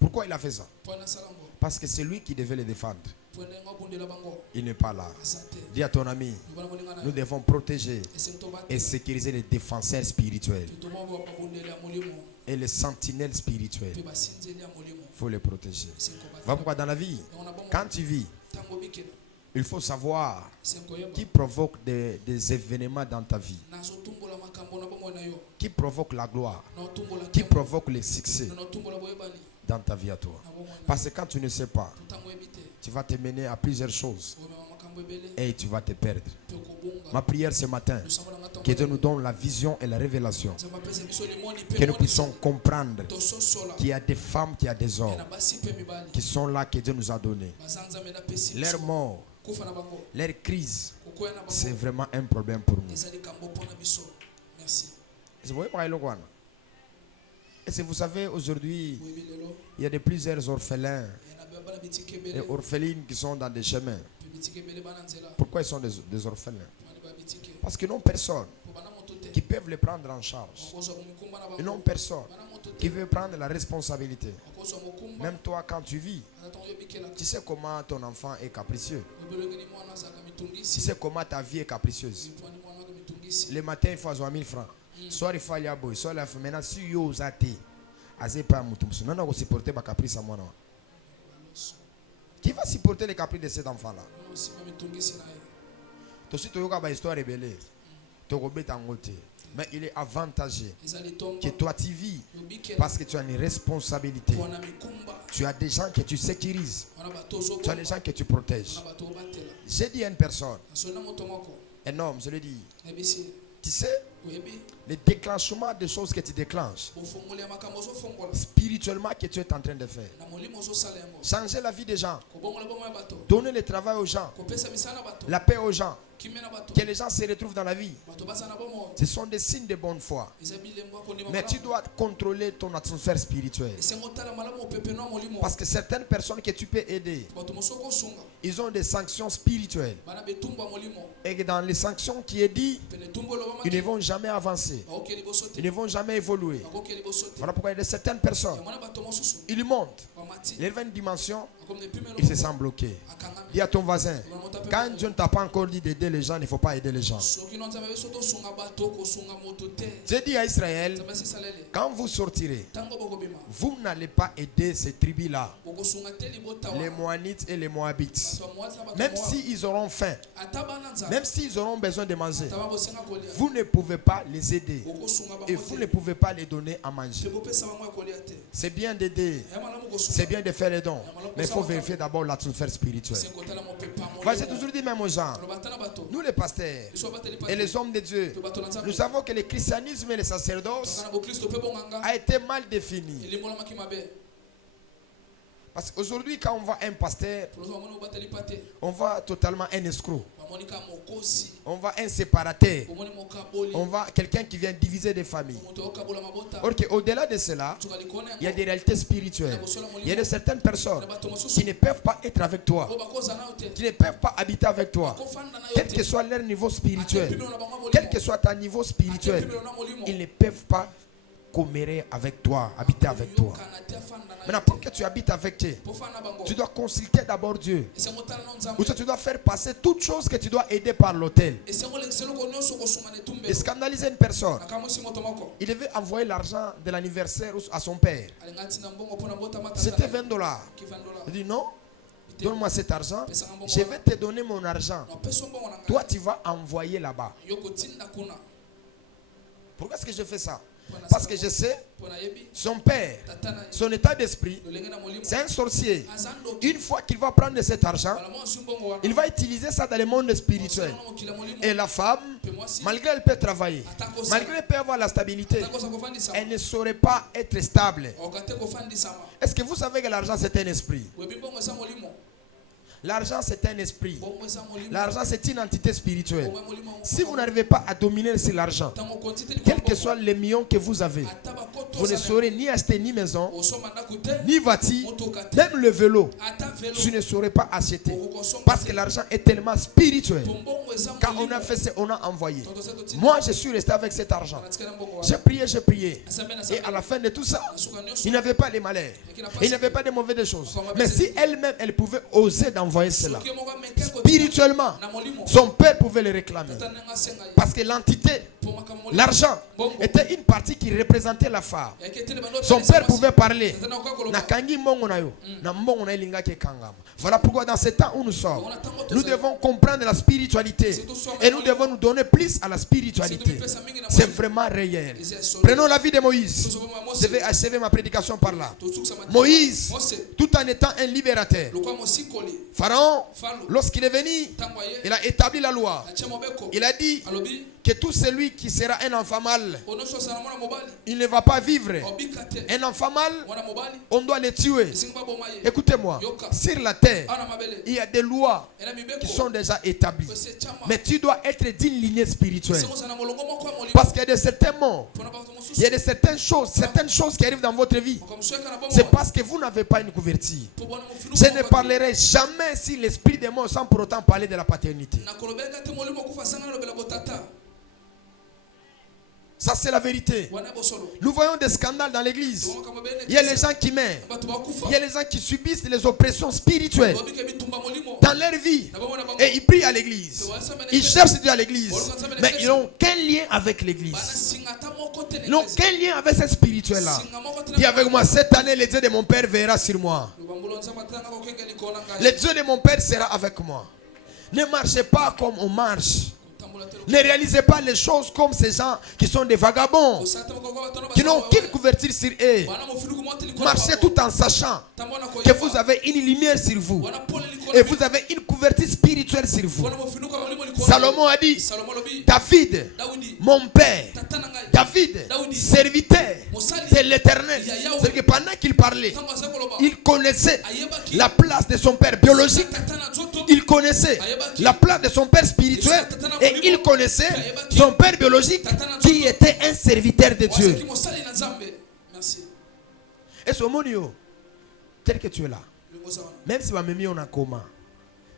Pourquoi il a fait ça? Pona salambo. Parce que c'est lui qui devait les défendre. Pona ngabundela bango. Il n'est pas là. Asate. Dis à ton ami, Yobana moninga na. nous devons protéger Esento bate. et sécuriser les défenseurs spirituels Tomo bo babundela molimo. et les sentinelles spirituelles. Pe basinzeli ya molimo. Il faut les protéger. Esenko bate. Voilà pourquoi dans la vie, Yona bango. quand tu vis, Tango bikela. il faut savoir Esenko yeba. qui provoque des événements dans ta vie, Nazo tumbola makambo na bango na yo. qui provoque la gloire, Na tumbola qui kembo. provoque le succès Na tumbola boyebani. dans ta vie à toi. Na bongo na. Parce que quand tu ne sais pas, Tango ebite. tu vas te mener à plusieurs choses Oba makambo ebele. et tu vas te perdre. Pe ko bonga. Ma prière ce matin, que Dieu nous donne la vision et la révélation, que nous puissions comprendre qu'il y a des femmes, qu'il y a des hommes qui sont là, que Dieu nous a donnés. Leur mort, leur crise, c'est vraiment un problème pour nous. Et si vous savez, aujourd'hui, il y a de plusieurs orphelins et orphelines qui sont dans des chemins. Pourquoi ils sont des orphelins? Parce qu'ils n'ont personne qui peuvent les prendre en charge. Ils n'ont personne qui veut prendre la responsabilité. Même toi, quand tu vis, tu sais comment ton enfant est capricieux. Tu sais comment ta vie est capricieuse. Le matin, il faut avoir 1000 francs. Soit il faut aller à boy, soit il faut maintenant si yo zate. Qui va supporter les caprices de cet enfant-là? Mais il est avantagé que toi tu vis parce que tu as une responsabilité. Tu as des gens que tu sécurises. Tu as des gens que tu protèges. J'ai dit à une personne, un homme, je lui dis, tu sais, le déclenchement des choses que tu déclenches, spirituellement que tu es en train de faire, changer la vie des gens, donner le travail aux gens, la paix aux gens, que les gens se retrouvent dans la vie, ce sont des signes de bonne foi. Mais tu dois contrôler ton atmosphère spirituelle. Parce que certaines personnes que tu peux aider, ils ont des sanctions spirituelles. Et dans les sanctions qui est dit, ils ne vont jamais avancer. Ils ne vont jamais évoluer. Voilà pourquoi il y a certaines personnes, ils montent, ils élèvent une dimension, ils se sentent bloqués. Dis à ton voisin, quand Dieu ne t'a pas encore dit d'aider les gens, il ne faut pas aider les gens. J'ai dit à Israël, quand vous sortirez, vous n'allez pas aider ces tribus-là, les Moanites et les Moabites. Même s'ils auront faim, même s'ils auront besoin de manger, vous ne pouvez pas les aider. Et vous ne pouvez pas les donner à manger. C'est bien d'aider, c'est bien de faire les dons, mais il faut vérifier d'abord l'atmosphère spirituelle. J'ai toujours dit même aux gens, nous les pasteurs et les hommes de Dieu, nous savons que le christianisme et le sacerdoce a été mal défini. Parce qu'aujourd'hui, quand on voit un pasteur, on voit totalement un escroc. On voit un séparateur. On voit quelqu'un qui vient diviser des familles. Or qu'au-delà de cela, il y a des réalités spirituelles. Il y a de certaines personnes qui ne peuvent pas être avec toi, qui ne peuvent pas habiter avec toi, quel que soit leur niveau spirituel, quel que soit ton niveau spirituel, ils ne peuvent pas commérer avec toi, habiter avec toi. Maintenant, pour que tu habites avec Dieu, tu dois consulter d'abord Dieu. Ou tu dois faire passer toutes choses que tu dois aider par l'autel. Et scandaliser une personne. Il devait envoyer l'argent de l'anniversaire à son père. C'était $20. Il dit non, donne-moi cet argent, je vais te donner mon argent. Toi, tu vas envoyer là-bas. Pourquoi est-ce que je fais ça? Parce que je sais, son père, son état d'esprit, c'est un sorcier. Une fois qu'il va prendre cet argent, il va utiliser ça dans le monde spirituel. Et la femme, malgré elle peut travailler, malgré elle peut avoir la stabilité, elle ne saurait pas être stable. Est-ce que vous savez que l'argent c'est un esprit? L'argent c'est un esprit. L'argent c'est une entité spirituelle. Si vous n'arrivez pas à dominer sur l'argent, quels que soient les millions que vous avez, vous ne saurez ni acheter ni maison, ni voiture, même le vélo. Tu ne saurais pas acheter. Parce que l'argent est tellement spirituel. Quand on a fait ce on a envoyé. Moi je suis resté avec cet argent. J'ai prié. Et à la fin de tout ça, il n'avait pas de malheur. Il n'avait pas de mauvaises choses. Mais si elle-même, elle pouvait oser d'envoyer cela, spirituellement, son père pouvait le réclamer. Parce que l'entité, l'argent, était une partie qui représentait la femme. Son père pouvait parler. Voilà pourquoi dans ce temps où nous sommes, nous devons comprendre la spiritualité. Et nous devons nous donner plus à la spiritualité. C'est vraiment réel. Prenons la vie de Moïse. Je vais achever ma prédication par là. Moïse, tout en étant un libérateur, Pharaon, lorsqu'il est venu, il a établi la loi. Il a dit que tout celui qui sera un enfant mâle, il ne va pas vivre. Un enfant mâle, on doit le tuer. Écoutez-moi, sur la terre, il y a des lois qui sont déjà établies. Mais tu dois être d'une lignée spirituelle. Parce qu'il y a de certains mots, il y a de certaines choses qui arrivent dans votre vie. C'est parce que vous n'avez pas une couverture. Je ne parlerai jamais si l'esprit des morts sans pour autant parler de la paternité. Ça c'est la vérité. Nous voyons des scandales dans l'église. Il y a les gens qui meurent. Il y a les gens qui subissent les oppressions spirituelles dans leur vie. Et ils prient à l'église. Ils cherchent Dieu à l'église. Mais ils n'ont qu'un lien avec l'église. Non, quel lien avec ce spirituel-là? Dis avec moi, cette année, le Dieu de mon Père verra sur moi. Le Dieu de mon Père sera avec moi. Ne marchez pas comme on marche. Ne réalisez pas les choses comme ces gens qui sont des vagabonds, qui n'ont aucune couverture sur eux. Marchez tout en sachant que vous avez une lumière sur vous et vous avez une couverture spirituelle sur vous. Salomon a dit, David, mon père, David, serviteur de l'Éternel. C'est que pendant qu'il parlait, il connaissait la place de son père biologique, il connaissait la place de son père spirituel et il connaissait son père biologique qui était un serviteur de Dieu. Et ce monde, tel que tu es là, même si tu es en coma,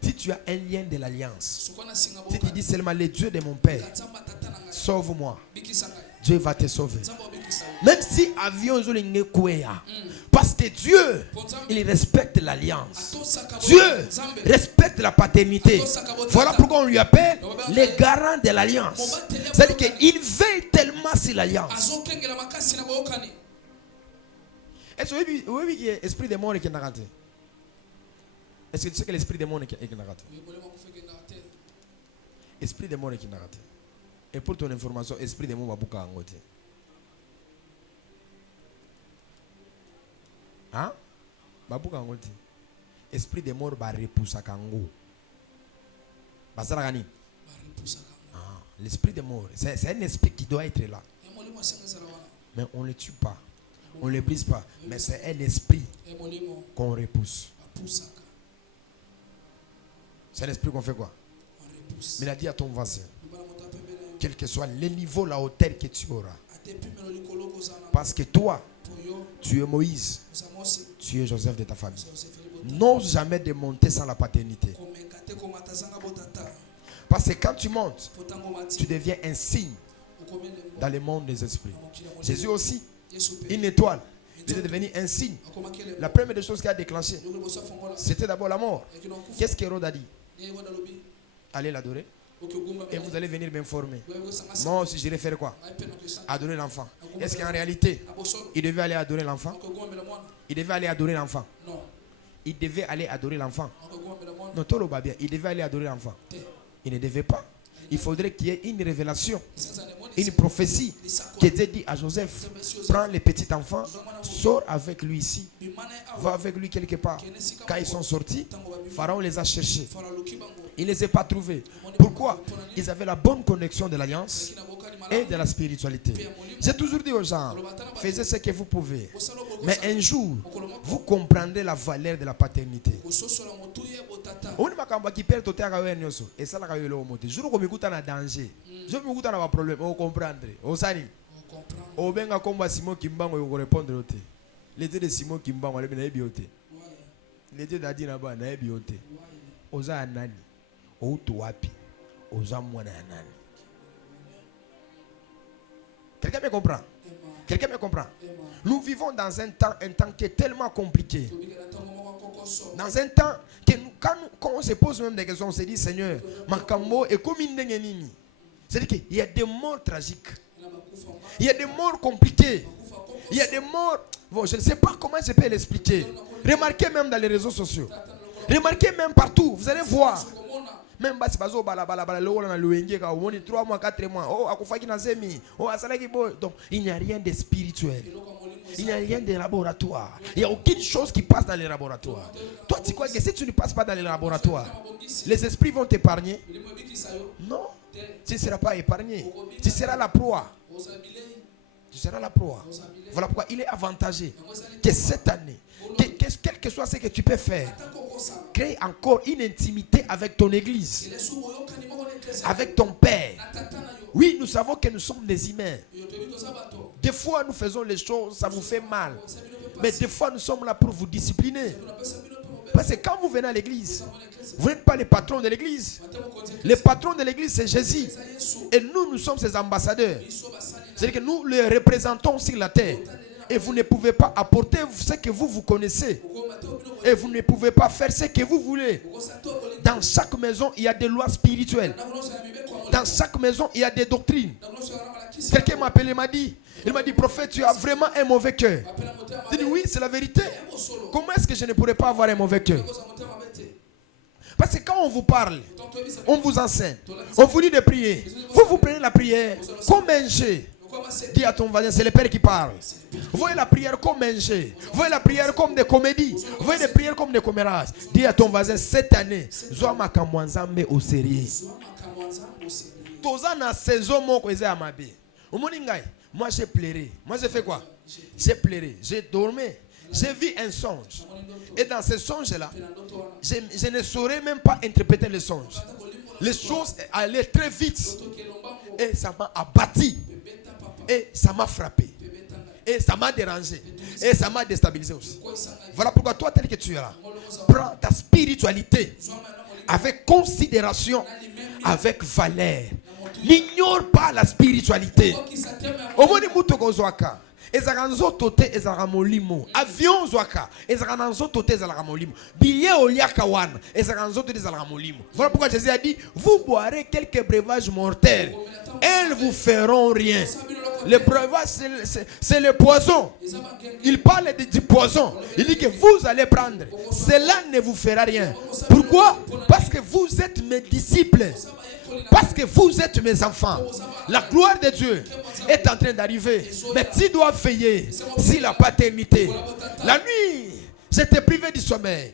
si tu as un lien de l'alliance, si tu dis seulement le Dieu de mon père, sauve-moi, Dieu va te sauver. Même si avion parce que Dieu, il respecte l'alliance. Dieu respecte la paternité. Voilà pourquoi on lui appelle les garants de l'alliance. C'est-à-dire qu'il veille tellement sur l'alliance. Est-ce que vous avez l'esprit de mort qui est raté? Est-ce que tu sais que l'esprit de mort est raté? Esprit de mort est raté. Et pour ton information, esprit de mort va beaucoup en côté. Hein? Babuka ngoti. Esprit de mort va repousser à Kango. Basaragani. L'esprit de mort, c'est un esprit qui doit être là. Mais on ne le tue pas. On ne le brise pas. Mais c'est un esprit qu'on repousse. C'est un esprit qu'on fait quoi? Mais il a dit à ton voisin, quel que soit le niveau, la hauteur que tu auras. Parce que toi, tu es Moïse, tu es Joseph de ta famille. N'ose jamais démonter sans la paternité. Parce que quand tu montes, tu deviens un signe dans le monde des esprits. Jésus aussi, une étoile, il est devenu un signe. La première des choses qui a déclenché, c'était d'abord la mort. Qu'est-ce qu'Hérode a dit? Allez l'adorer. Et vous allez venir m'informer. Moi aussi, j'irai faire quoi? Adorer l'enfant. Est-ce qu'en réalité, il devait aller adorer l'enfant? Il devait aller adorer l'enfant. Il devait aller adorer l'enfant. Non, tout le va bien. Il devait aller adorer l'enfant. Il ne devait pas. Il faudrait qu'il y ait une révélation, une prophétie qui Dieu dit à Joseph, prends le petit enfant, sors avec lui ici, va avec lui quelque part. Quand ils sont sortis, Pharaon les a cherchés. Il ne les a pas trouvés. Pourquoi? Ils avaient la bonne connexion de l'alliance et de la spiritualité. J'ai toujours dit aux gens, faites ce que vous pouvez. Mais un jour, vous comprendrez la valeur de la paternité. Et ça, le jour où vous êtes en danger, je vous êtes en problème, vous comprendrez. Vous savez, vous venez comme Simon Kimbango, vous répondre. Les dieux de Simon Kimbango, les dieux d'Adi Naba, vous avez nani, vous avez quelqu'un me comprend? Quelqu'un me comprend? Nous vivons dans un temps qui est tellement compliqué. Dans un temps que quand on se pose même des questions, on se dit Seigneur, Makambo est comme une dengenini. C'est-à-dire qu'il y a des morts tragiques. Il y a des morts compliquées. Il y a des morts. Bon, je ne sais pas comment je peux l'expliquer. Remarquez même dans les réseaux sociaux. Remarquez même partout. Vous allez voir. Même si bazo balabala le na luenge ka on 3 mois 4 mois oh akufaki na zemi oh asalaki boy. Donc il n'y a rien de spirituel. Il n'y a rien de laboratoire. Il n'y a aucune chose qui passe dans les laboratoires. Toi tu crois que si tu ne passes pas dans les laboratoires, les esprits vont t'épargner? Non. Tu ne seras pas épargné. Tu seras la proie. Tu seras la proie. Voilà pourquoi il est avantagé que cette année, quel que soit ce que tu peux faire, crée encore une intimité avec ton église, avec ton père. Oui, nous savons que nous sommes des humains. Des fois, nous faisons les choses, ça vous fait mal. Mais des fois, nous sommes là pour vous discipliner. Parce que quand vous venez à l'église, vous n'êtes pas les patrons de l'église. Le patron de l'église, c'est Jésus. Et nous sommes ses ambassadeurs. C'est-à-dire que nous le représentons sur la terre. Et vous ne pouvez pas apporter ce que vous connaissez. Et vous ne pouvez pas faire ce que vous voulez. Dans chaque maison, il y a des lois spirituelles. Dans chaque maison, il y a des doctrines. Quelqu'un m'a appelé, il m'a dit, prophète, tu as vraiment un mauvais cœur. J'ai dit, oui, c'est la vérité. Comment est-ce que je ne pourrais pas avoir un mauvais cœur? Parce que quand on vous parle, on vous enseigne, on vous dit de prier, vous prenez la prière comme un jeu. Dis à ton voisin, c'est le Père qui parle. Vous voyez la prière comme un jeu. Vous voyez la prière comme des comédies. Vous voyez les prières comme des commérages. Dis à ton voisin, cette année, Zoa Makamwanzambe au sérieux. Toza na saison mon koze amabe. Moi j'ai pleuré. Moi j'ai fait quoi? J'ai pleuré. J'ai dormi. J'ai vu un songe. Et dans ce songe-là, je ne saurais même pas interpréter le songe. Les choses allaient très vite. Et ça m'a abattu. Et ça m'a frappé. Et ça m'a dérangé. Et ça m'a déstabilisé aussi. Voilà pourquoi toi, tel que tu es là, prends ta spiritualité avec considération, avec valeur. N'ignore pas la spiritualité. Ezaganzo tote ezagamolimo avion zwaka ezaganzo tote ezagamolimo billet oliaka wana ezaganzo tote ezagamolimo. Voilà pourquoi Jésus a dit, vous boirez quelques breuvages mortels, elles vous feront rien. Le breuvage c'est le poison. Il parle du poison. Il dit que vous allez prendre, cela ne vous fera rien. Pourquoi? Parce que vous êtes mes disciples. Parce que vous êtes mes enfants. La gloire de Dieu est en train d'arriver. Mais tu dois veiller si la paternité. La nuit, j'étais privé du sommeil.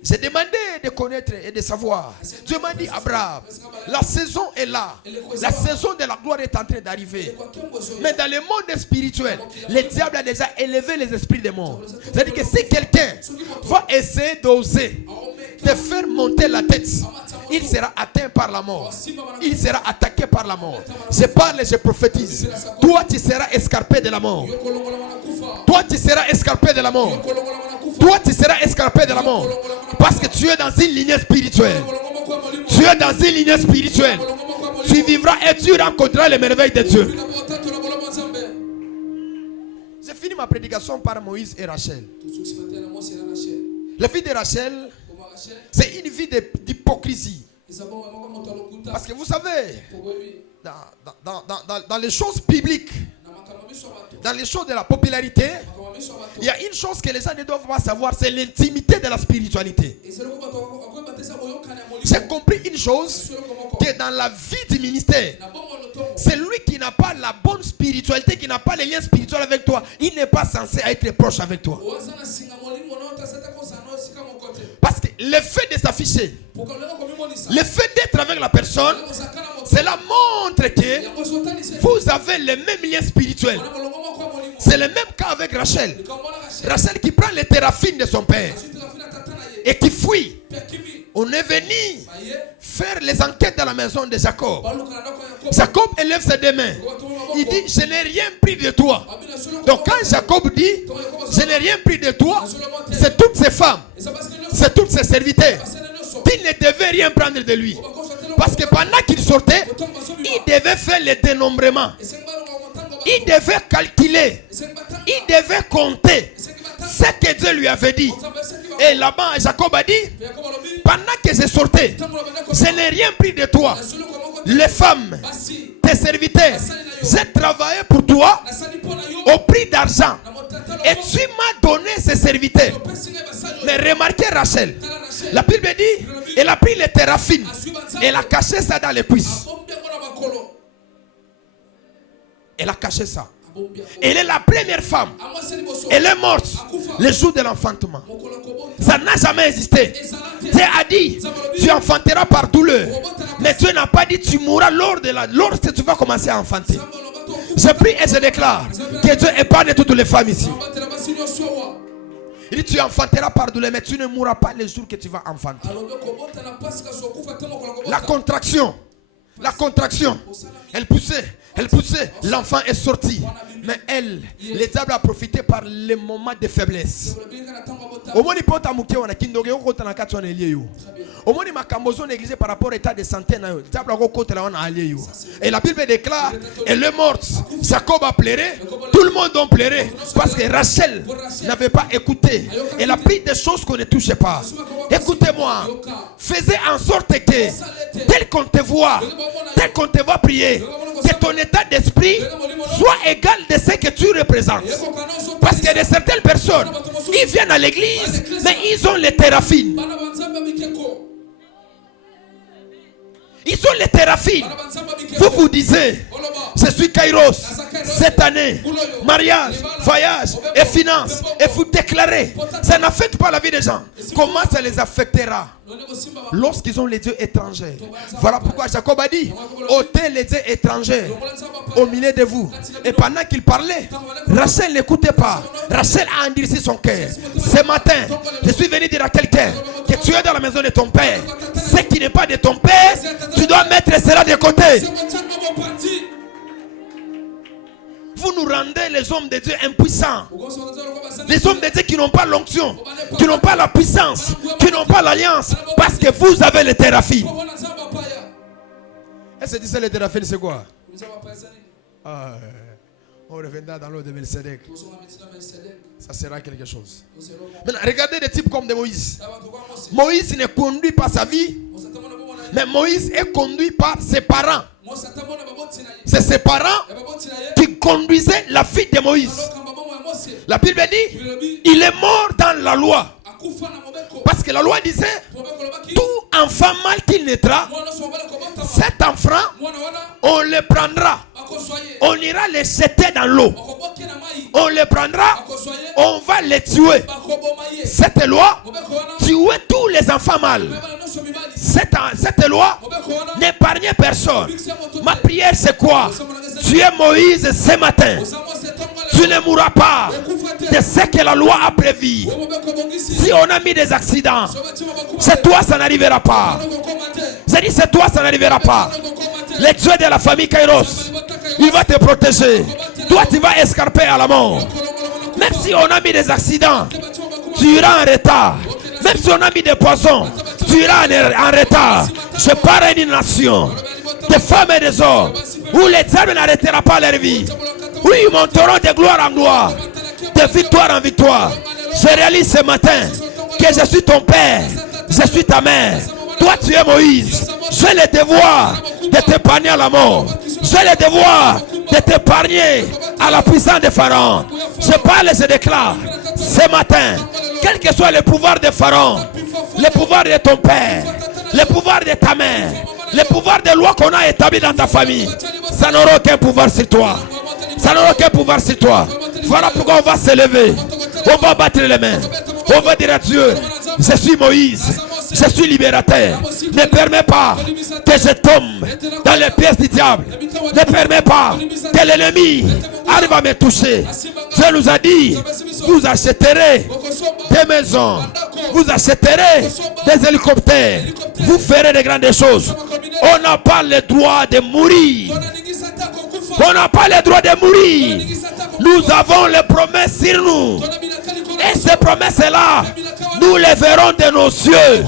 J'ai demandé de connaître et de savoir. Dieu m'a dit, Abraham, la saison est là. La saison de la gloire est en train d'arriver. Mais dans le monde spirituel, le diable a déjà élevé les esprits des morts. C'est-à-dire que si quelqu'un va essayer d'oser de faire monter la tête, il sera atteint par la mort. Il sera attaqué par la mort. Je parle et je prophétise. Toi, tu seras escarpé de la mort. Toi, tu seras escarpé de la mort. Toi, tu seras escarpé de la mort. Parce que tu es dans une lignée spirituelle. Tu es dans une lignée spirituelle. Tu vivras et tu rencontreras les merveilles de Dieu. J'ai fini ma prédication par Moïse et Rachel. La vie de Rachel, c'est une vie d'hypocrisie. Parce que vous savez, dans les choses bibliques, dans les choses de la popularité, il y a une chose que les gens ne doivent pas savoir, c'est l'intimité de la spiritualité. J'ai compris une chose, que dans la vie du ministère, celui qui n'a pas la bonne spiritualité, qui n'a pas les liens spirituels avec toi, il n'est pas censé être proche avec toi. Parce que le fait de s'afficher, le fait d'être avec la personne, cela montre que vous avez les mêmes liens spirituels. C'est le même cas avec Rachel. Rachel qui prend les téraphines de son père et qui fuit. On est venu faire les enquêtes dans la maison de Jacob. Jacob élève ses deux mains. Il dit, je n'ai rien pris de toi. Donc quand Jacob dit, je n'ai rien pris de toi, c'est toutes ses femmes, c'est tous ses serviteurs qui ne devaient rien prendre de lui. Parce que pendant qu'il sortait, il devait faire le dénombrement. Il devait calculer. Il devait compter ce que Dieu lui avait dit. Et là-bas, Jacob a dit, pendant que je sortais, je n'ai rien pris de toi. Les femmes, tes serviteurs, j'ai travaillé pour toi au prix d'argent. Et tu m'as donné ces serviteurs. Mais remarquez Rachel. La Bible dit, elle a pris les téraphines. Elle a caché ça dans les cuisses. Elle a caché ça. Elle est la première femme. Elle est morte le jour de l'enfantement. Ça n'a jamais existé. Dieu a dit, tu enfanteras par douleur. Mais Dieu n'a pas dit, tu mourras lorsque tu vas commencer à enfanter. Je prie et je déclare que Dieu épargne toutes les femmes ici. Il dit, tu enfanteras par douleur, mais tu ne mourras pas le jour que tu vas enfanter. La contraction. Elle poussait, l'enfant est sorti. Mais elle, le diable a profité par les moments de faiblesse. Par rapport à l'état de santé, et la Bible déclare, elle est morte. Jacob a pleuré, tout le monde a pleuré parce que Rachel n'avait pas écouté. Elle a pris des choses qu'on ne touchait pas. Écoutez-moi, faisez en sorte que tel qu'on te voit prier, que ton état d'esprit soit égal de ce que tu représentes. Parce qu'il y a certaines personnes, ils viennent à l'église, mais ils ont les théraphines. Ils ont les théraphines. Vous vous disez, je suis Kairos, cette année, mariage, voyage et finances. Et vous déclarez, ça n'affecte pas la vie des gens. Comment ça les affectera lorsqu'ils ont les dieux étrangers? Voilà pourquoi Jacob a dit, ôtez les dieux étrangers au milieu de vous. Et pendant qu'il parlait, Rachel n'écoutait pas. Rachel a endurci son cœur. Ce matin, je suis venu dire à quelqu'un que tu es dans la maison de ton père. Ce qui n'est pas de ton père, tu dois mettre cela de côté. Vous nous rendez les hommes de Dieu impuissants. Les hommes de Dieu qui n'ont pas l'onction, qui n'ont pas la puissance, qui n'ont pas l'alliance, parce que vous avez les théraphines. Est-ce que tu sais les théraphines c'est quoi? On reviendra dans l'eau de Melchizedek. Ça sera quelque chose. Maintenant, regardez des types comme de Moïse. Moïse ne conduit pas sa vie, mais Moïse est conduit par ses parents. C'est ses parents qui conduisaient la vie de Moïse. La Bible dit, il est mort dans la loi. Parce que la loi disait, tout enfant mal qu'il naîtra, cet enfant, on le prendra. On ira le jeter dans l'eau. On le prendra, on va les tuer. Cette loi tuait tous les enfants mâles. Cette loi n'épargnait personne. Ma prière c'est quoi? Tu es Moïse ce matin. Tu ne mourras pas de ce que la loi a prévu. Si on a mis des accidents, c'est toi ça n'arrivera pas. J'ai dit c'est toi ça n'arrivera pas. Le Dieu de la famille Kairos, il va te protéger. Toi tu vas escarper à la mort. Même si on a mis des accidents, tu iras en retard. Même si on a mis des poisons, tu iras en retard. Je parle à une nation, des femmes et des hommes, où les diables n'arrêteront pas leur vie. Oui, ils monteront de gloire en gloire, de victoire en victoire. Je réalise ce matin que je suis ton père, je suis ta mère. Toi tu es Moïse. J'ai le devoir de t'épargner à la mort. J'ai le devoir de t'épargner à la puissance de Pharaon. Je parle et je déclare ce matin, quel que soit le pouvoir de Pharaon, le pouvoir de ton père, le pouvoir de ta mère, le pouvoir de loi qu'on a établi dans ta famille, ça n'aura aucun pouvoir sur toi. Ça n'aura aucun pouvoir sur toi. Voilà pourquoi on va se lever. On va battre les mains. On va dire à Dieu, je suis Moïse, je suis libérateur. Ne permets pas que je tombe dans les pièges du diable. Ne permets pas que l'ennemi arrive à me toucher. Dieu nous a dit, vous achèterez des maisons, vous achèterez des hélicoptères, vous ferez de grandes choses. On n'a pas le droit de mourir. On n'a pas le droit de mourir. Nous avons les promesses sur nous. Et ces promesses-là, nous les verrons de nos yeux.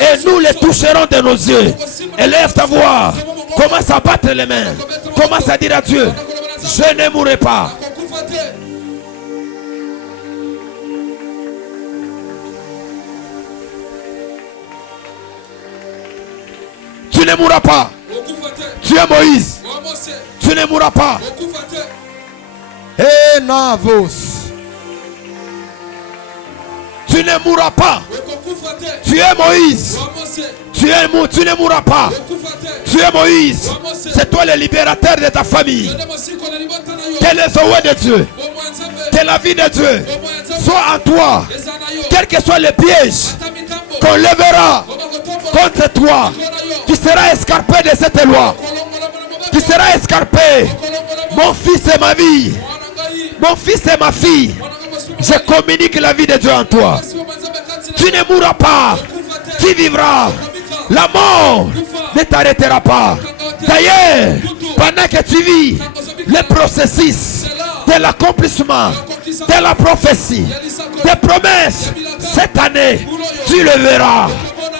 Et nous les toucherons de nos yeux. Élève ta voix. Commence à battre les mains. Commence à dire à Dieu, je ne mourrai pas. Tu ne mourras pas. Tu es Moïse. Tu ne mourras pas. Et Navos. Tu ne mourras pas. Tu es Moïse. Tu ne mourras pas. Tu es Moïse. C'est toi le libérateur de ta famille. Que les oeufs de Dieu, que la vie de Dieu soit en toi. Quel que soit le piège qu'on lèvera contre toi, tu seras escarpé de cette loi. Tu seras escarpé. Mon fils et ma vie. Mon fils et ma fille. Je communique la vie de Dieu en toi. Tu ne mourras pas. Tu vivras. La mort ne t'arrêtera pas. D'ailleurs, pendant que tu vis le processus de l'accomplissement de la prophétie, des promesses, cette année, tu le verras.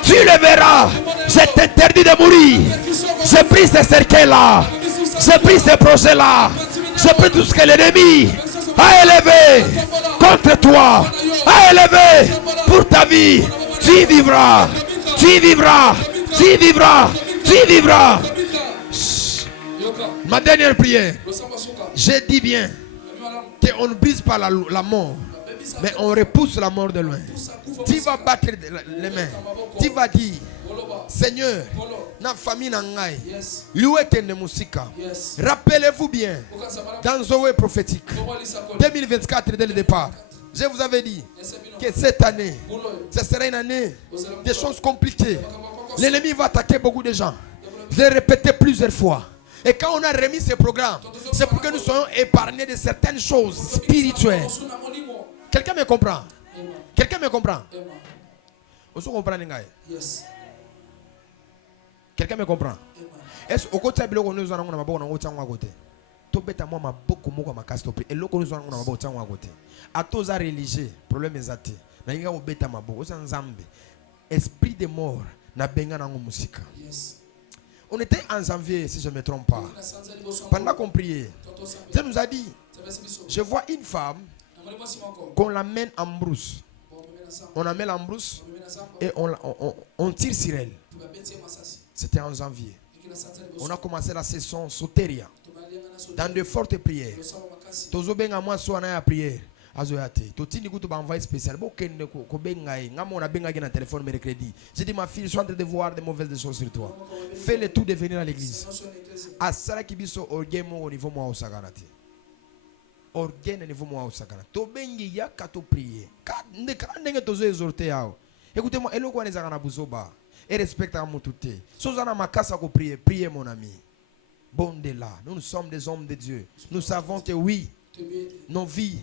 Tu le verras. Je t'interdis de mourir. J'ai pris ces cercueils-là. J'ai pris ces projets-là. J'ai pris tout ce que l'ennemi a élevé contre toi, a élevé pour ta vie. Tu vivras. Tu vivras. Tu vivras. Tu vivras. Yoka. Ma dernière prière. Losamba soka. J'ai dit bien Ami malamu. qu'on ne brise pas la mort, Babebisa. mais on repousse la mort de loin. Pusa kufa Tu vas mosika. battre les mains. Tu vas dire, Goloba. Seigneur, Golo. na famille nangai, Yes. louetende musika. Yes. Rappelez-vous bien, Okanza malamu. dans Zoé prophétique, Towa lisakolo. 2024 dès le départ, je vous avais dit Esebino. que cette année, Bulo. ce sera une année Ozela. des choses compliquées. Bakabakoko. L'ennemi va attaquer beaucoup de gens. Je l'ai répété plusieurs fois. Et quand on a remis ce programme, c'est pour que nous soyons épargnés de certaines choses spirituelles. Osuna molimo. Quelqu'un me comprend? Emma. Quelqu'un me comprend? Emma. Vous comprenez? Yes. Quelqu'un me comprend? Emma. Est-ce au côté de l'eau nous allons à côté? Tout bête à moi, ma beaucoup moins ma casse et l'eau nous allons à côté. À tous à religieux, problème est athée. N'a au bête à ma beau, sans zambe. Esprit de mort, n'a benga na musique. Yes. On était en janvier, si je ne me trompe pas. Na sanza liboso. Pendant qu'on priait, Toto sambe. Dieu nous a dit, Tabasi biso. je vois une femme Na molimo simako. qu'on l'amène en brousse. Bon memena samba. On l'amène en brousse Memena samba. et on tire sur elle. Tubabetse masasi. C'était en janvier. Ikina sanza liboso. On a commencé la saison sotéria. Tubalianga na sote. Dans de fortes prières. Losamba makasi. Tozobenga moi so na prière. Azoyate. Totini kutu ba envoyer spécial. Bokende ko benga e. Ngamo na benga na téléphone mercredi. J'ai dit ma fille, je suis en train de voir des mauvaises choses sur toi. Fais le tout de venir à l'église. Asala kibiso orgemo au niveau moi osaganati. Organe au niveau moi osagana. To bengi ya kato prier. Ndenge tozo exhorter yao. Écoutez-moi, eloko wana ezaka na buzoba. Et respecte à mutute. Sozana makasa ko prier, priez mon ami. Bon de là, nous sommes des hommes de Dieu. Nous savons que oui, nos vies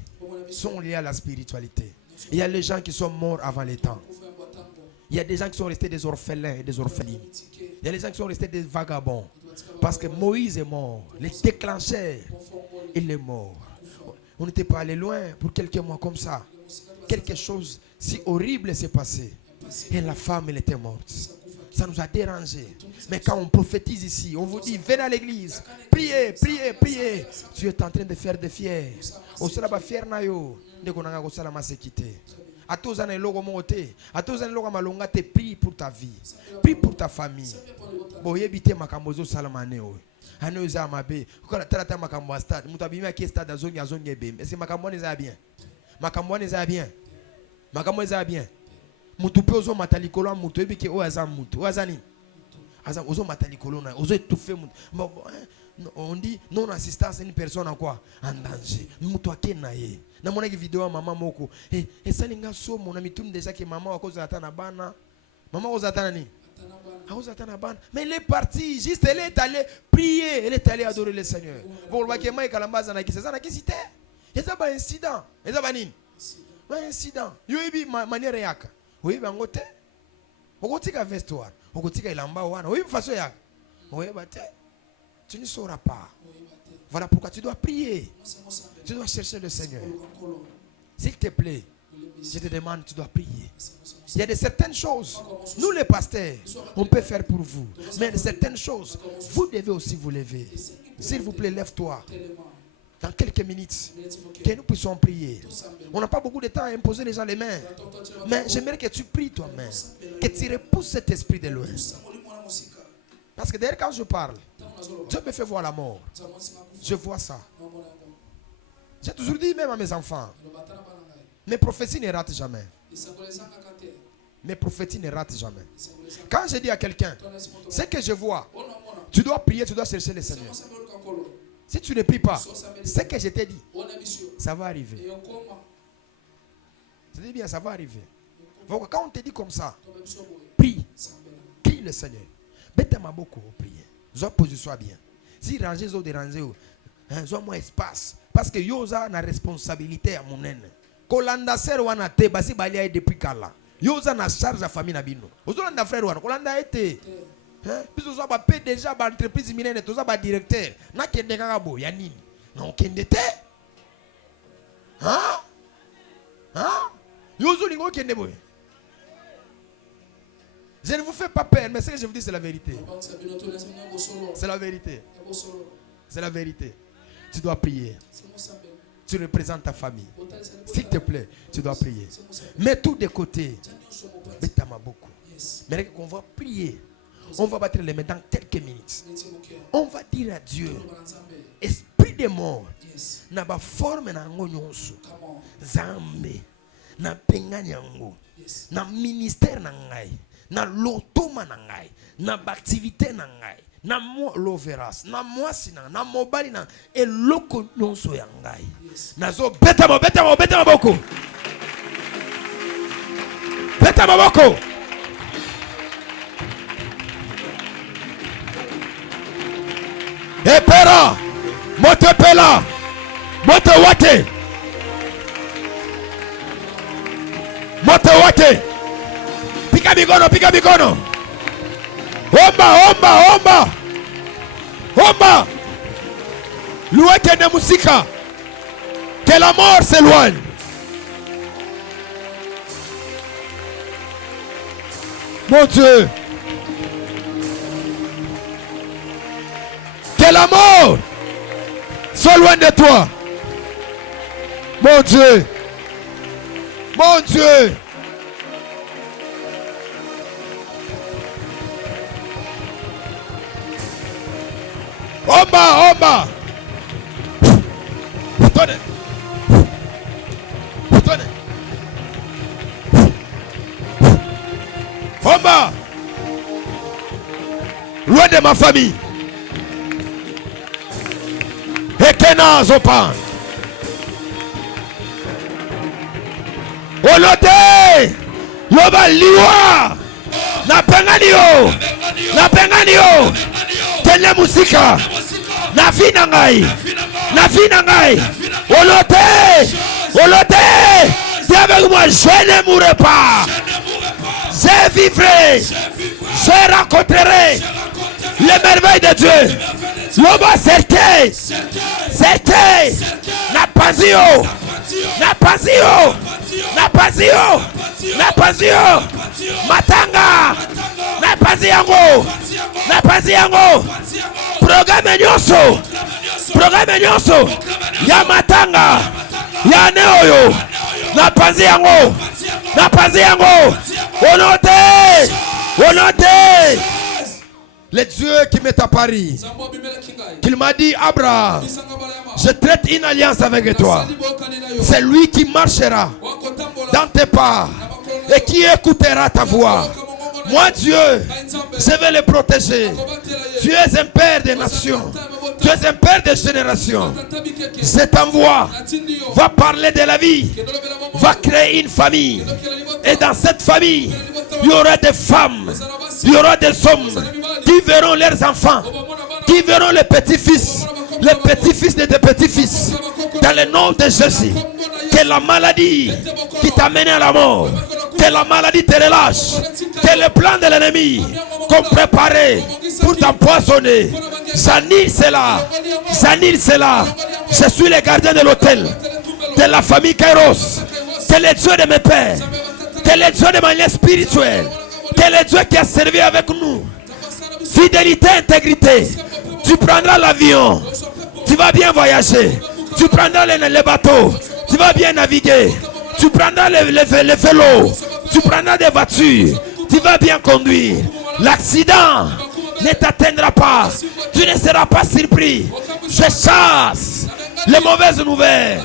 sont liées à la spiritualité. Il y a les gens qui sont morts avant les temps. Il y a des gens qui sont restés des orphelins et des orphelines. Il y a des gens qui sont restés des vagabonds. Parce que Moïse est mort. Le déclencheur, il est mort. On n'était pas allé loin pour quelques mois comme ça. Quelque chose si horrible s'est passé. Et la femme, elle était morte. Ça nous a dérangé. Mais quand on prophétise ici, on vous dit, venez à l'église, priez, priez, priez. Tu es en train de faire des fiers. Au cela va fier na yo. Ndeko nanga ko sala masekité. A tous an eloko moté. A tous an eloko malonga te prie pour ta vie. Prie pour ta famille. Bo yebite makambo zo sala mane o. Ano za mabe. Ko la tata makambo stade. Mutabimi ki stade azongi azongi be. Est-ce makambo ni za bien? Makambo ni za bien. Makambo za bien. Mutupe ozo matalikolo mutu ebike o aza mutu o azani aza ozo matalikolo na ozo étouffer mutu. On dit non assistance à une personne en quoi en danger mutu akena ye na mona ki vidéo maman moko et salinga so mon ami tout déjà que maman akoza atana bana maman akoza atana ni akoza atana bana mais elle est partie juste elle est allée prier elle est allée adorer le Seigneur pour ba ke mai kalambaza na kisasa na kisite eza ba incident eza ba nini ba incident yo ibi manière yaka. Oui, ben on te. On tika vestoire. On tika ilamba wana. Oui, façon ya. Oui, bate. Tu ne sauras pas. Voilà pourquoi tu dois prier. Tu dois chercher le Seigneur. S'il te plaît, je te demande, tu dois prier. Il y a de certaines choses, nous les pasteurs, on peut faire pour vous. Mais de certaines choses, vous devez aussi vous lever. S'il vous plaît, lève-toi. Dans quelques minutes, que nous puissions prier. On n'a pas beaucoup de temps à imposer les gens les mains. Mais j'aimerais que tu pries toi-même. Que tu repousses cet esprit de loin. Parce que d'ailleurs, quand je parle, Dieu me fait voir la mort. Je vois ça. J'ai toujours dit même à mes enfants, mes prophéties ne ratent jamais. Mes prophéties ne ratent jamais. Quand je dis à quelqu'un, ce que je vois, tu dois prier, tu dois chercher le Seigneur. Si tu ne pries pas, ce que je t'ai dit, ça va arriver. Je dis bien, ça va arriver. Donc, quand on te dit comme ça, prie. Prie le Seigneur. Bête ma beaucoup prier. Zo position bien. Si ranger, zo déranger, zo moins espace. Parce que yoza na responsabilité à mon aine. Kolanda ser wana te basi balia depuis kala. Yoza na charge à famille na bino. Ozolanda frère wana kolanda été. Puis on va payer déjà ba entreprise minene toza ba directeur na kende kaka bo ya nini na okende te yozo lingo kende boy. Je ne vous fais pas peur, mais ce que je vous dis c'est la vérité. C'est la vérité. C'est la vérité. Tu dois prier. Tu représentes ta famille. S'il te plaît, tu dois prier. Mets tout de côté. Betama beaucoup. Mais qu'on va prier. On va battre les mains dans quelques minutes. On va dire à Dieu, esprit de mort, na ba forme na ngo nyonso, Zambe, na pengani yango, na ministère na ngai, na lotoma na ngai, na activité na ngai, na mo loveras, na mwasi na mobali na eloko nyonso ya ngai. Nazo beta maboko. Beta maboko. Epera, moto pela, moto wate, pika bigono, omba, louette de musica, que la mort s'éloigne. Mon Dieu, que la mort soit loin de toi. Mon Dieu. Omba. Tenez. Omba. Loin de ma famille. Ekena zopan. Olote. Yoba liwa. Na pengani yo. Tele musika. Na fina ngai. Olote. C'est avec moi, je ne mourrai pas. Je vivrai. Je rencontrerai les merveilles de Dieu. Loba certé. Na pazio. Matanga. Na pazi yango. Programme nyonso. Ya matanga. Ya neoyo. Na pazi yango. Honote. Le Dieu qui m'est apparu, qu'il m'a dit, Abraham, je traite une alliance avec toi. C'est lui qui marchera dans tes pas et qui écoutera ta voix. Moi, Dieu, je vais le protéger. Tu es un père des nations. Tu es un père des générations. Je t'envoie. Va parler de la vie. Va créer une famille. Et dans cette famille, il y aura des femmes. Il y aura des hommes qui verront leurs enfants. Qui verront les petits-fils. Les petits-fils de tes petits-fils. Dans le nom de Jésus. Que la maladie qui t'a mené à la mort. Que la maladie te relâche. Que le plan de l'ennemi qu'on préparait pour t'empoisonner. J'annule cela. Je suis le gardien de l'hôtel. De la famille Kairos. Que le Dieu de mes pères. Que le Dieu de ma lien spirituelle. Que le Dieu qui a servi avec nous. Fidélité, intégrité. Tu prendras l'avion. Tu vas bien voyager. Tu prendras les bateaux. Tu vas bien naviguer. Tu prendras les vélos. Tu prendras des voitures. Tu vas bien conduire. L'accident ne t'atteindra pas. Tu ne seras pas surpris. Je chasse les mauvaises nouvelles.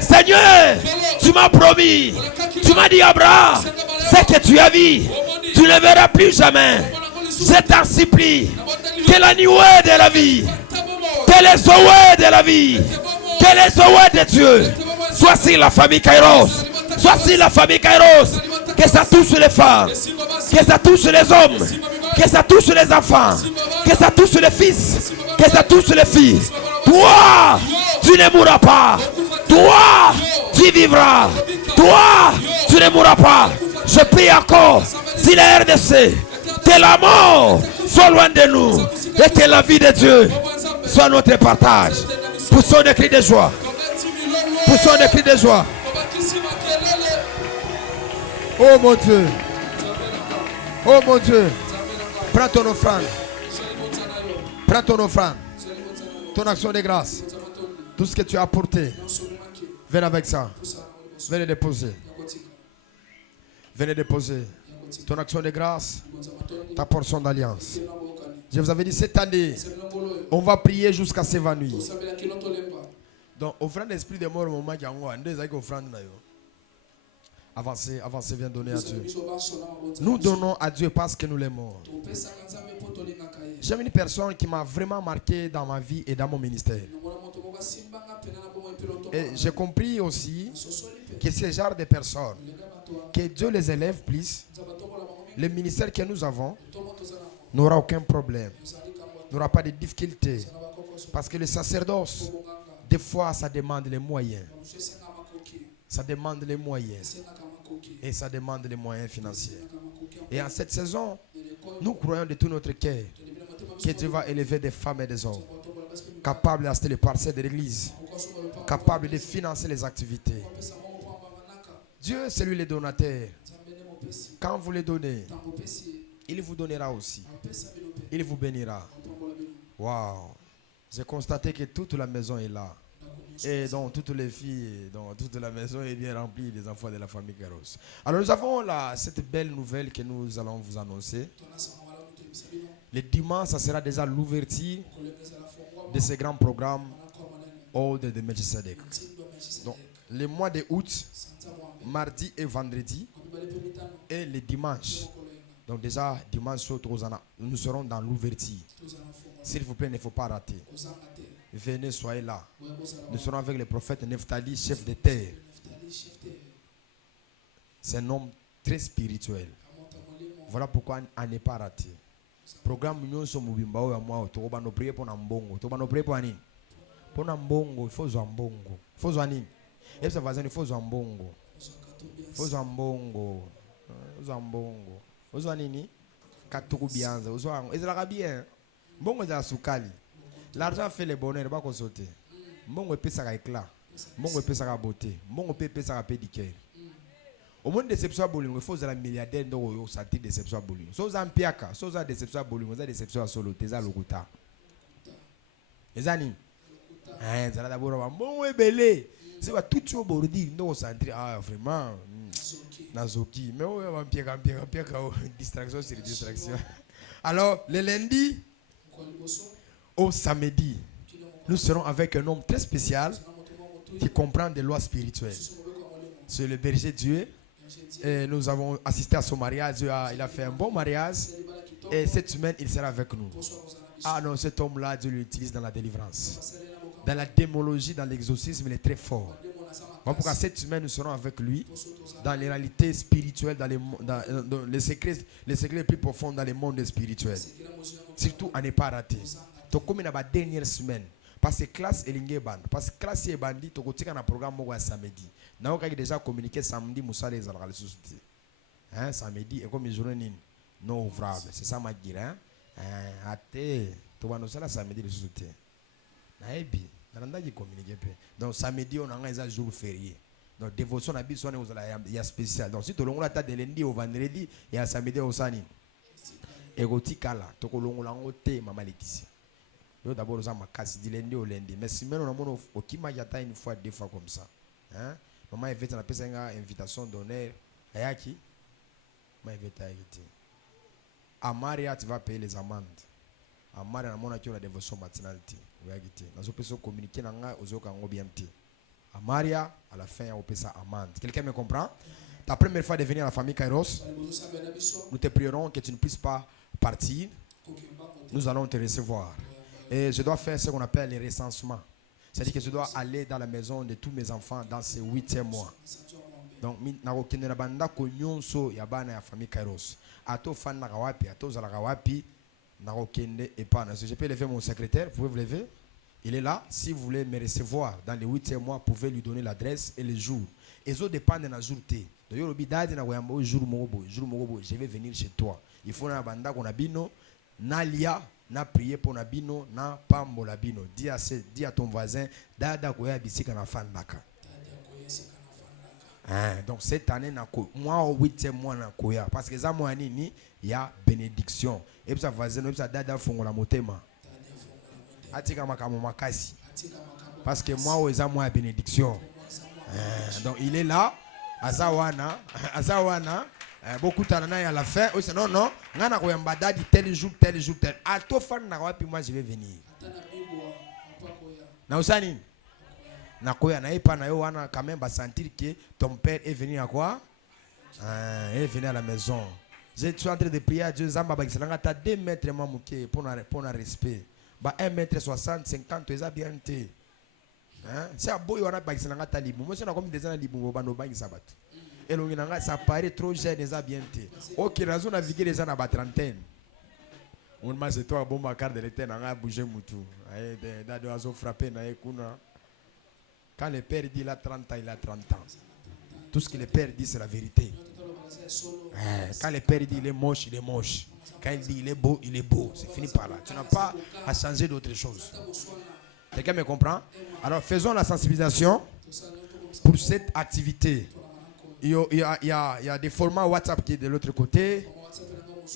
Seigneur, tu m'as promis. Tu m'as dit, Abraham, ce que tu as vu, tu ne verras plus jamais. Je t'en supplie. Que la nuée de la vie, que les ouées de la vie, que les ouées de Dieu soient sur la famille Kairos. Que ça touche les femmes, que ça touche les hommes, que ça touche les enfants, que ça touche les fils, que ça touche les filles. Toi, tu ne mourras pas. Toi, tu vivras. Toi, tu ne mourras pas. Je prie encore, si la RDC, que la mort soit loin de nous et que la vie de Dieu soit notre partage. Poussons des cris de joie. Oh mon Dieu. Prends ton offrande. Ton action de grâce. Tout ce que tu as apporté. Viens avec ça. Venez déposer. ton action de grâce, ta portion d'alliance. Je vous avais dit cette année, on va prier jusqu'à s'évanouir. Donc, offrande l'esprit de mort au moment qui est offrande. Avancez, avancez, viens donner à Dieu. Nous donnons à Dieu parce que nous l'aimons. J'ai une personne qui m'a vraiment marqué dans ma vie et dans mon ministère. Et j'ai compris aussi que ce genre de personnes, que Dieu les élève plus, le ministère que nous avons n'aura aucun problème, n'aura pas de difficultés. Parce que le sacerdoce, des fois, ça demande les moyens. Ça demande les moyens. Et ça demande les moyens financiers. Et en cette saison, nous croyons de tout notre cœur que Dieu va élever des femmes et des hommes capables d'acheter les parcelles de l'église, capables de financer les activités. Dieu, c'est lui le donateur. Quand vous les donnez, il vous donnera aussi. Il vous bénira. Waouh! J'ai constaté que toute la maison est là. Et donc toutes les filles, donc toute la maison est bien remplie des enfants de la famille Kairos. Alors nous avons là cette belle nouvelle que nous allons vous annoncer. Le dimanche, ça sera déjà l'ouverture de ce grand programme Old de Melchizedek. Donc le mois de août, mardi et vendredi, et le dimanche. Donc déjà, dimanche, nous serons dans l'ouverture. S'il vous plaît, il ne faut pas rater. Venez, soyez là. Nous serons avec le prophète Nephtali, chef de terre. C'est un homme très spirituel. Voilà pourquoi on n'est pas raté. Programme Union Somubimba ou moi, tu vas nous prier pour Nambongo. Tu vas nous prier pour Anin. Pour Nambongo, il faut Zambongo. Il faut Zanin. Et ça va il faut Zambongo. Il faut Zambongo. Zambongo. Vous avez nini? Katuku bianza. Vous avez. Est-ce que bien? Bongo za sukali. L'argent fait le bonheur, pas qu'on saute. Bongo peut ça éclat. Bongo peut ça beauté. Bongo peut ça pédicure. Au moins déception bolingo, il faut la milliardaire donc yo santé déception bolingo. So za mpiaka, so za déception bolingo, za déception solo, teza lokuta. Ezani. Ça d'abord bongo ebele. C'est pas tout au bordi, non centré. Ah vraiment. Nazoki. Mais on va mpiaka, distraction sur distraction. Alors, le lundi au samedi, nous serons avec un homme très spécial qui comprend des lois spirituelles. C'est le berger Dieu. Et nous avons assisté à son mariage. Il a fait un bon mariage. Et cette semaine, il sera avec nous. Ah non, cet homme-là, Dieu l'utilise dans la délivrance. Dans la démologie, dans l'exorcisme, il est très fort. Pourquoi cette semaine, nous serons avec lui dans les réalités spirituelles, dans les secrets les plus profonds dans les mondes spirituels. Surtout, à ne pas rater. Donc, comme la dernière semaine, parce que classe est l'ingéban, parce que classe est bandit, tu as un programme samedi. Nous avons déjà communiqué samedi, Moussa les alral société. Samedi, et comme les journées non ouvrables, c'est ça ma dire. Athée, tu vas nous faire samedi les sociétés. Naïbi. Donc samedi on a un jour férié. Donc dévotion à bisou il y a spécial. Donc si tu l'on de lundi au vendredi et à samedi au sani. Egotikala, to kolongola ngote mama Laetitia. Yo d'abord ça ma casse du lundi au lundi. Mais si maintenant on a au kima yata une fois deux fois comme ça. Hein? Maman invite na pesa une invitation d'honneur. Ayaki. Ma invite ayaki. À Maria tu vas payer les amendes. À Maria na mona qui la dévotion matinalité. Nous pouvons communiquer à Maria, à la fin, on peut ça amende. Quelqu'un me comprend? Ta première fois de venir à la famille Kairos, nous te prierons que tu ne puisses pas partir. Nous allons te recevoir. Et je dois faire ce qu'on appelle les recensements. C'est-à-dire que je dois aller dans la maison de tous mes enfants dans ces 8e mois. Donc, je peux lever mon secrétaire, vous pouvez vous lever. Il est là. Si vous voulez me recevoir dans les 8e mois, vous pouvez lui donner l'adresse et le jour. Et ça dépend de la jour. Je vais venir chez toi. Il faut qu'on a bino, na lia, na prier pour nabino, na pambo labino. Dis à ton voisin, dada koya bisika na fandaka. Donc cette année, moi au 8e mois na koya. Parce que ça moi nini, il y a bénédiction. Et puis ça voisin, et puis ça dada fongo la motema. Atika makamo makasi. Parce que moi aux moi bénédiction. Donc il est là, azawana, Beaucoup de temps à la fin. Non, non. Ngana koyamba dadi tel jour, tel jour, tel. À tout fan na puis moi je vais venir. Na usani. Na koya na epa na yo wana quand même va sentir que ton père est venu à quoi? Il est venu à la maison. Je suis en train de prier à Dieu. Zamba ba kisalanga ta 2 mètres mamouké pour un respect. Ba 1 mètre 60, 50 eza bien té. Hein? C'est à boy wana ba kisalanga ta libu. Moi c'est na comme des ans libu ba no ba ngisabatu. Et l'onginanga ça paraît trop jeune eza bien té. OK, raison naviguer les ans na ba trentaine. On m'a c'est toi bon ma carte de l'été na bouger mutu. Ay da do azo frapper na ekuna. Quand le père dit il a 30 ans, il a 30 ans. Tout ce que le père dit c'est la vérité. Quand le père dit il est moche, il est moche. Quand il dit il est beau, il est beau. C'est fini par là. Tu n'as pas à changer d'autre chose. Quelqu'un me comprend? Alors faisons la sensibilisation pour cette activité. Il y a des formats WhatsApp qui est de l'autre côté.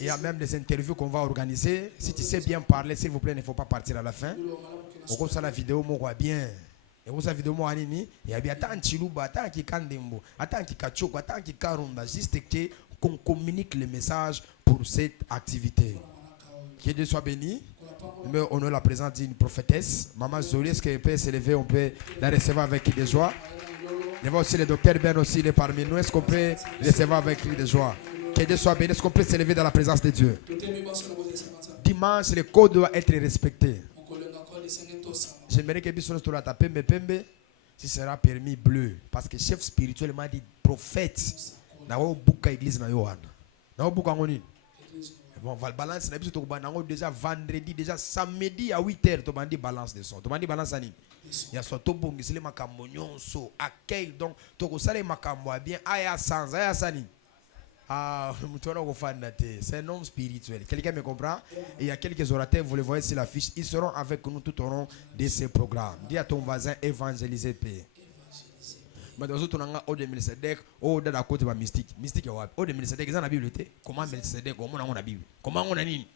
Il y a même des interviews qu'on va organiser. Si tu sais bien parler, s'il vous plaît, il ne faut pas partir à la fin. Au cours de la vidéo, moi, voit bien. Et vous avez vidéo, moi, il y a bien tant de chilouba, tant de kandembo, tant de kachoko, tant de karunda. Juste qu'on communique le message pour cette activité. Que Dieu soit béni. Mais on a la présence d'une prophétesse. Maman Zoli, est-ce qu'elle peut s'élever? On peut la recevoir avec cri de joie. Il y a aussi le docteur Ben aussi, il est parmi nous. Est-ce qu'on peut recevoir avec cri de joie? Que Dieu soit béni. Est-ce qu'on peut s'élever dans la présence de Dieu? Dimanche, le code doit être respecté. J'aimerais que Bisson soit la pembe pembe, si sera permis bleu. Parce que chef spirituel m'a dit prophète. Na wo buka église na Yohana. Na wo buka ngoni. Bon, on va le balancer. Déjà vendredi, déjà samedi à 8h, tu m'as dit balance de son. Tu m'as dit balance à nini. Il y a surtout bon, c'est le macamonyon so accueil donc tu as salé macambo bien aya sans aya sani. Ah, c'est un homme spirituel. Quelqu'un me comprend? Et il y a quelques orateurs, vous les voyez sur l'affiche, ils seront avec nous tout au long de ces programmes. Dis à ton voisin, évangéliser paix. Mais dans autres, on a au de Melchizedek, au de la côte de mystique. Mystique, au de Melchizedek, ils ont la Bible. Comment Melchizedek, comment on a la Bible? Comment on a dit?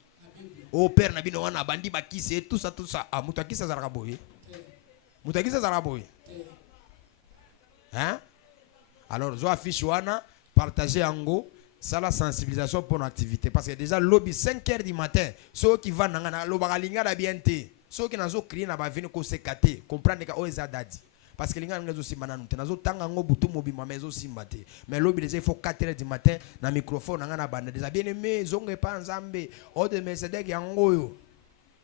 Au père Nabi, on a bandi, bakisi, tout ça, tout ça. Ah, Moutaki, ça zaraboye. Moutaki, ça zaraboye. Hein? Alors, zo affiche wana, partagez en go. Ça la sensibilisation pour l'activité parce que déjà lobby 5h du matin ceux qui vont dans l'obagalinga la bienté ceux qui n'ont crié n'a pas venu ko sekate comprendre que oza dadi parce que linga ngazo simana nous nazo tanga ngo butu mobi mamezo simate mais lobby déjà il faut 4h du matin na microphone nga na banda déjà bien aimé zonge pa nzambe o de Melchizedek yango yo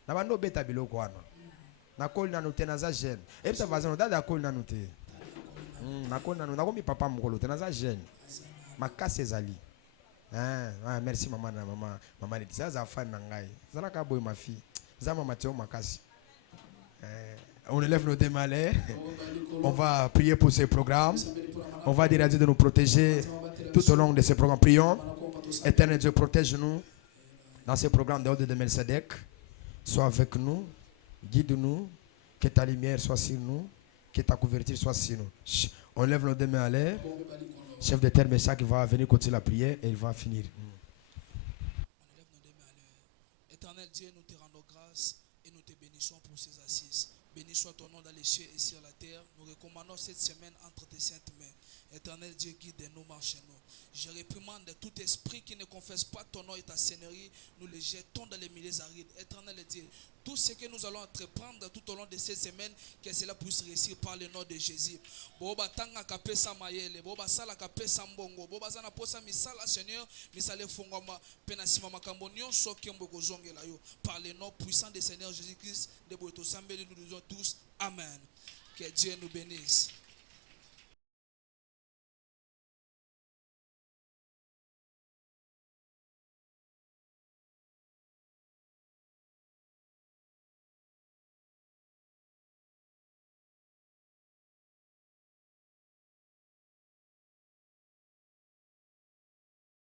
na bando beta biloko wana na kol na note na za jeune et ça va ça dada kol na note na kol na ko mi papa mokolo te na za jeune makase ezali. Ah, merci maman, maman dit ça, ça fait nangai. Ça n'a qu'à boire ma fille. Ça m'a maté au makasi. On élève nos démalais. On va prier pour ces programmes. On va dire à Dieu de nous protéger tout au long de ces programmes. Prions. Éternel Dieu, protège-nous dans ces programmes de l'ordre de Melchizedek. Sois avec nous, guide-nous, que ta lumière soit sur nous, que ta couverture soit sur nous. On lève nos deux mains à l'air. Chef de terre Meshach va venir continuer la prière et il va finir. Éternel Dieu, nous te rendons grâce et nous te bénissons pour ces assises. Béni soit ton nom dans les cieux et sur la terre. Nous recommandons cette semaine entre tes saintes mains. Éternel Dieu, guide-nous, marche-nous. Je réprimande tout esprit qui ne confesse pas ton nom et ta seigneurie. Nous les jetons dans les milieux arides. Éternel Dieu, tout ce que nous allons entreprendre tout au long de cette semaine, que cela puisse réussir par le nom de Jésus. Boba tanga kapesa mayele, boba sala kapesa mbongo, boba zana posa misala Seigneur, misale fongoma, penasima makambo nyonso kembo kozongela yo. Par le nom puissant de Seigneur Jésus-Christ, de boto sambeli nous disons tous Amen. Que Dieu nous bénisse.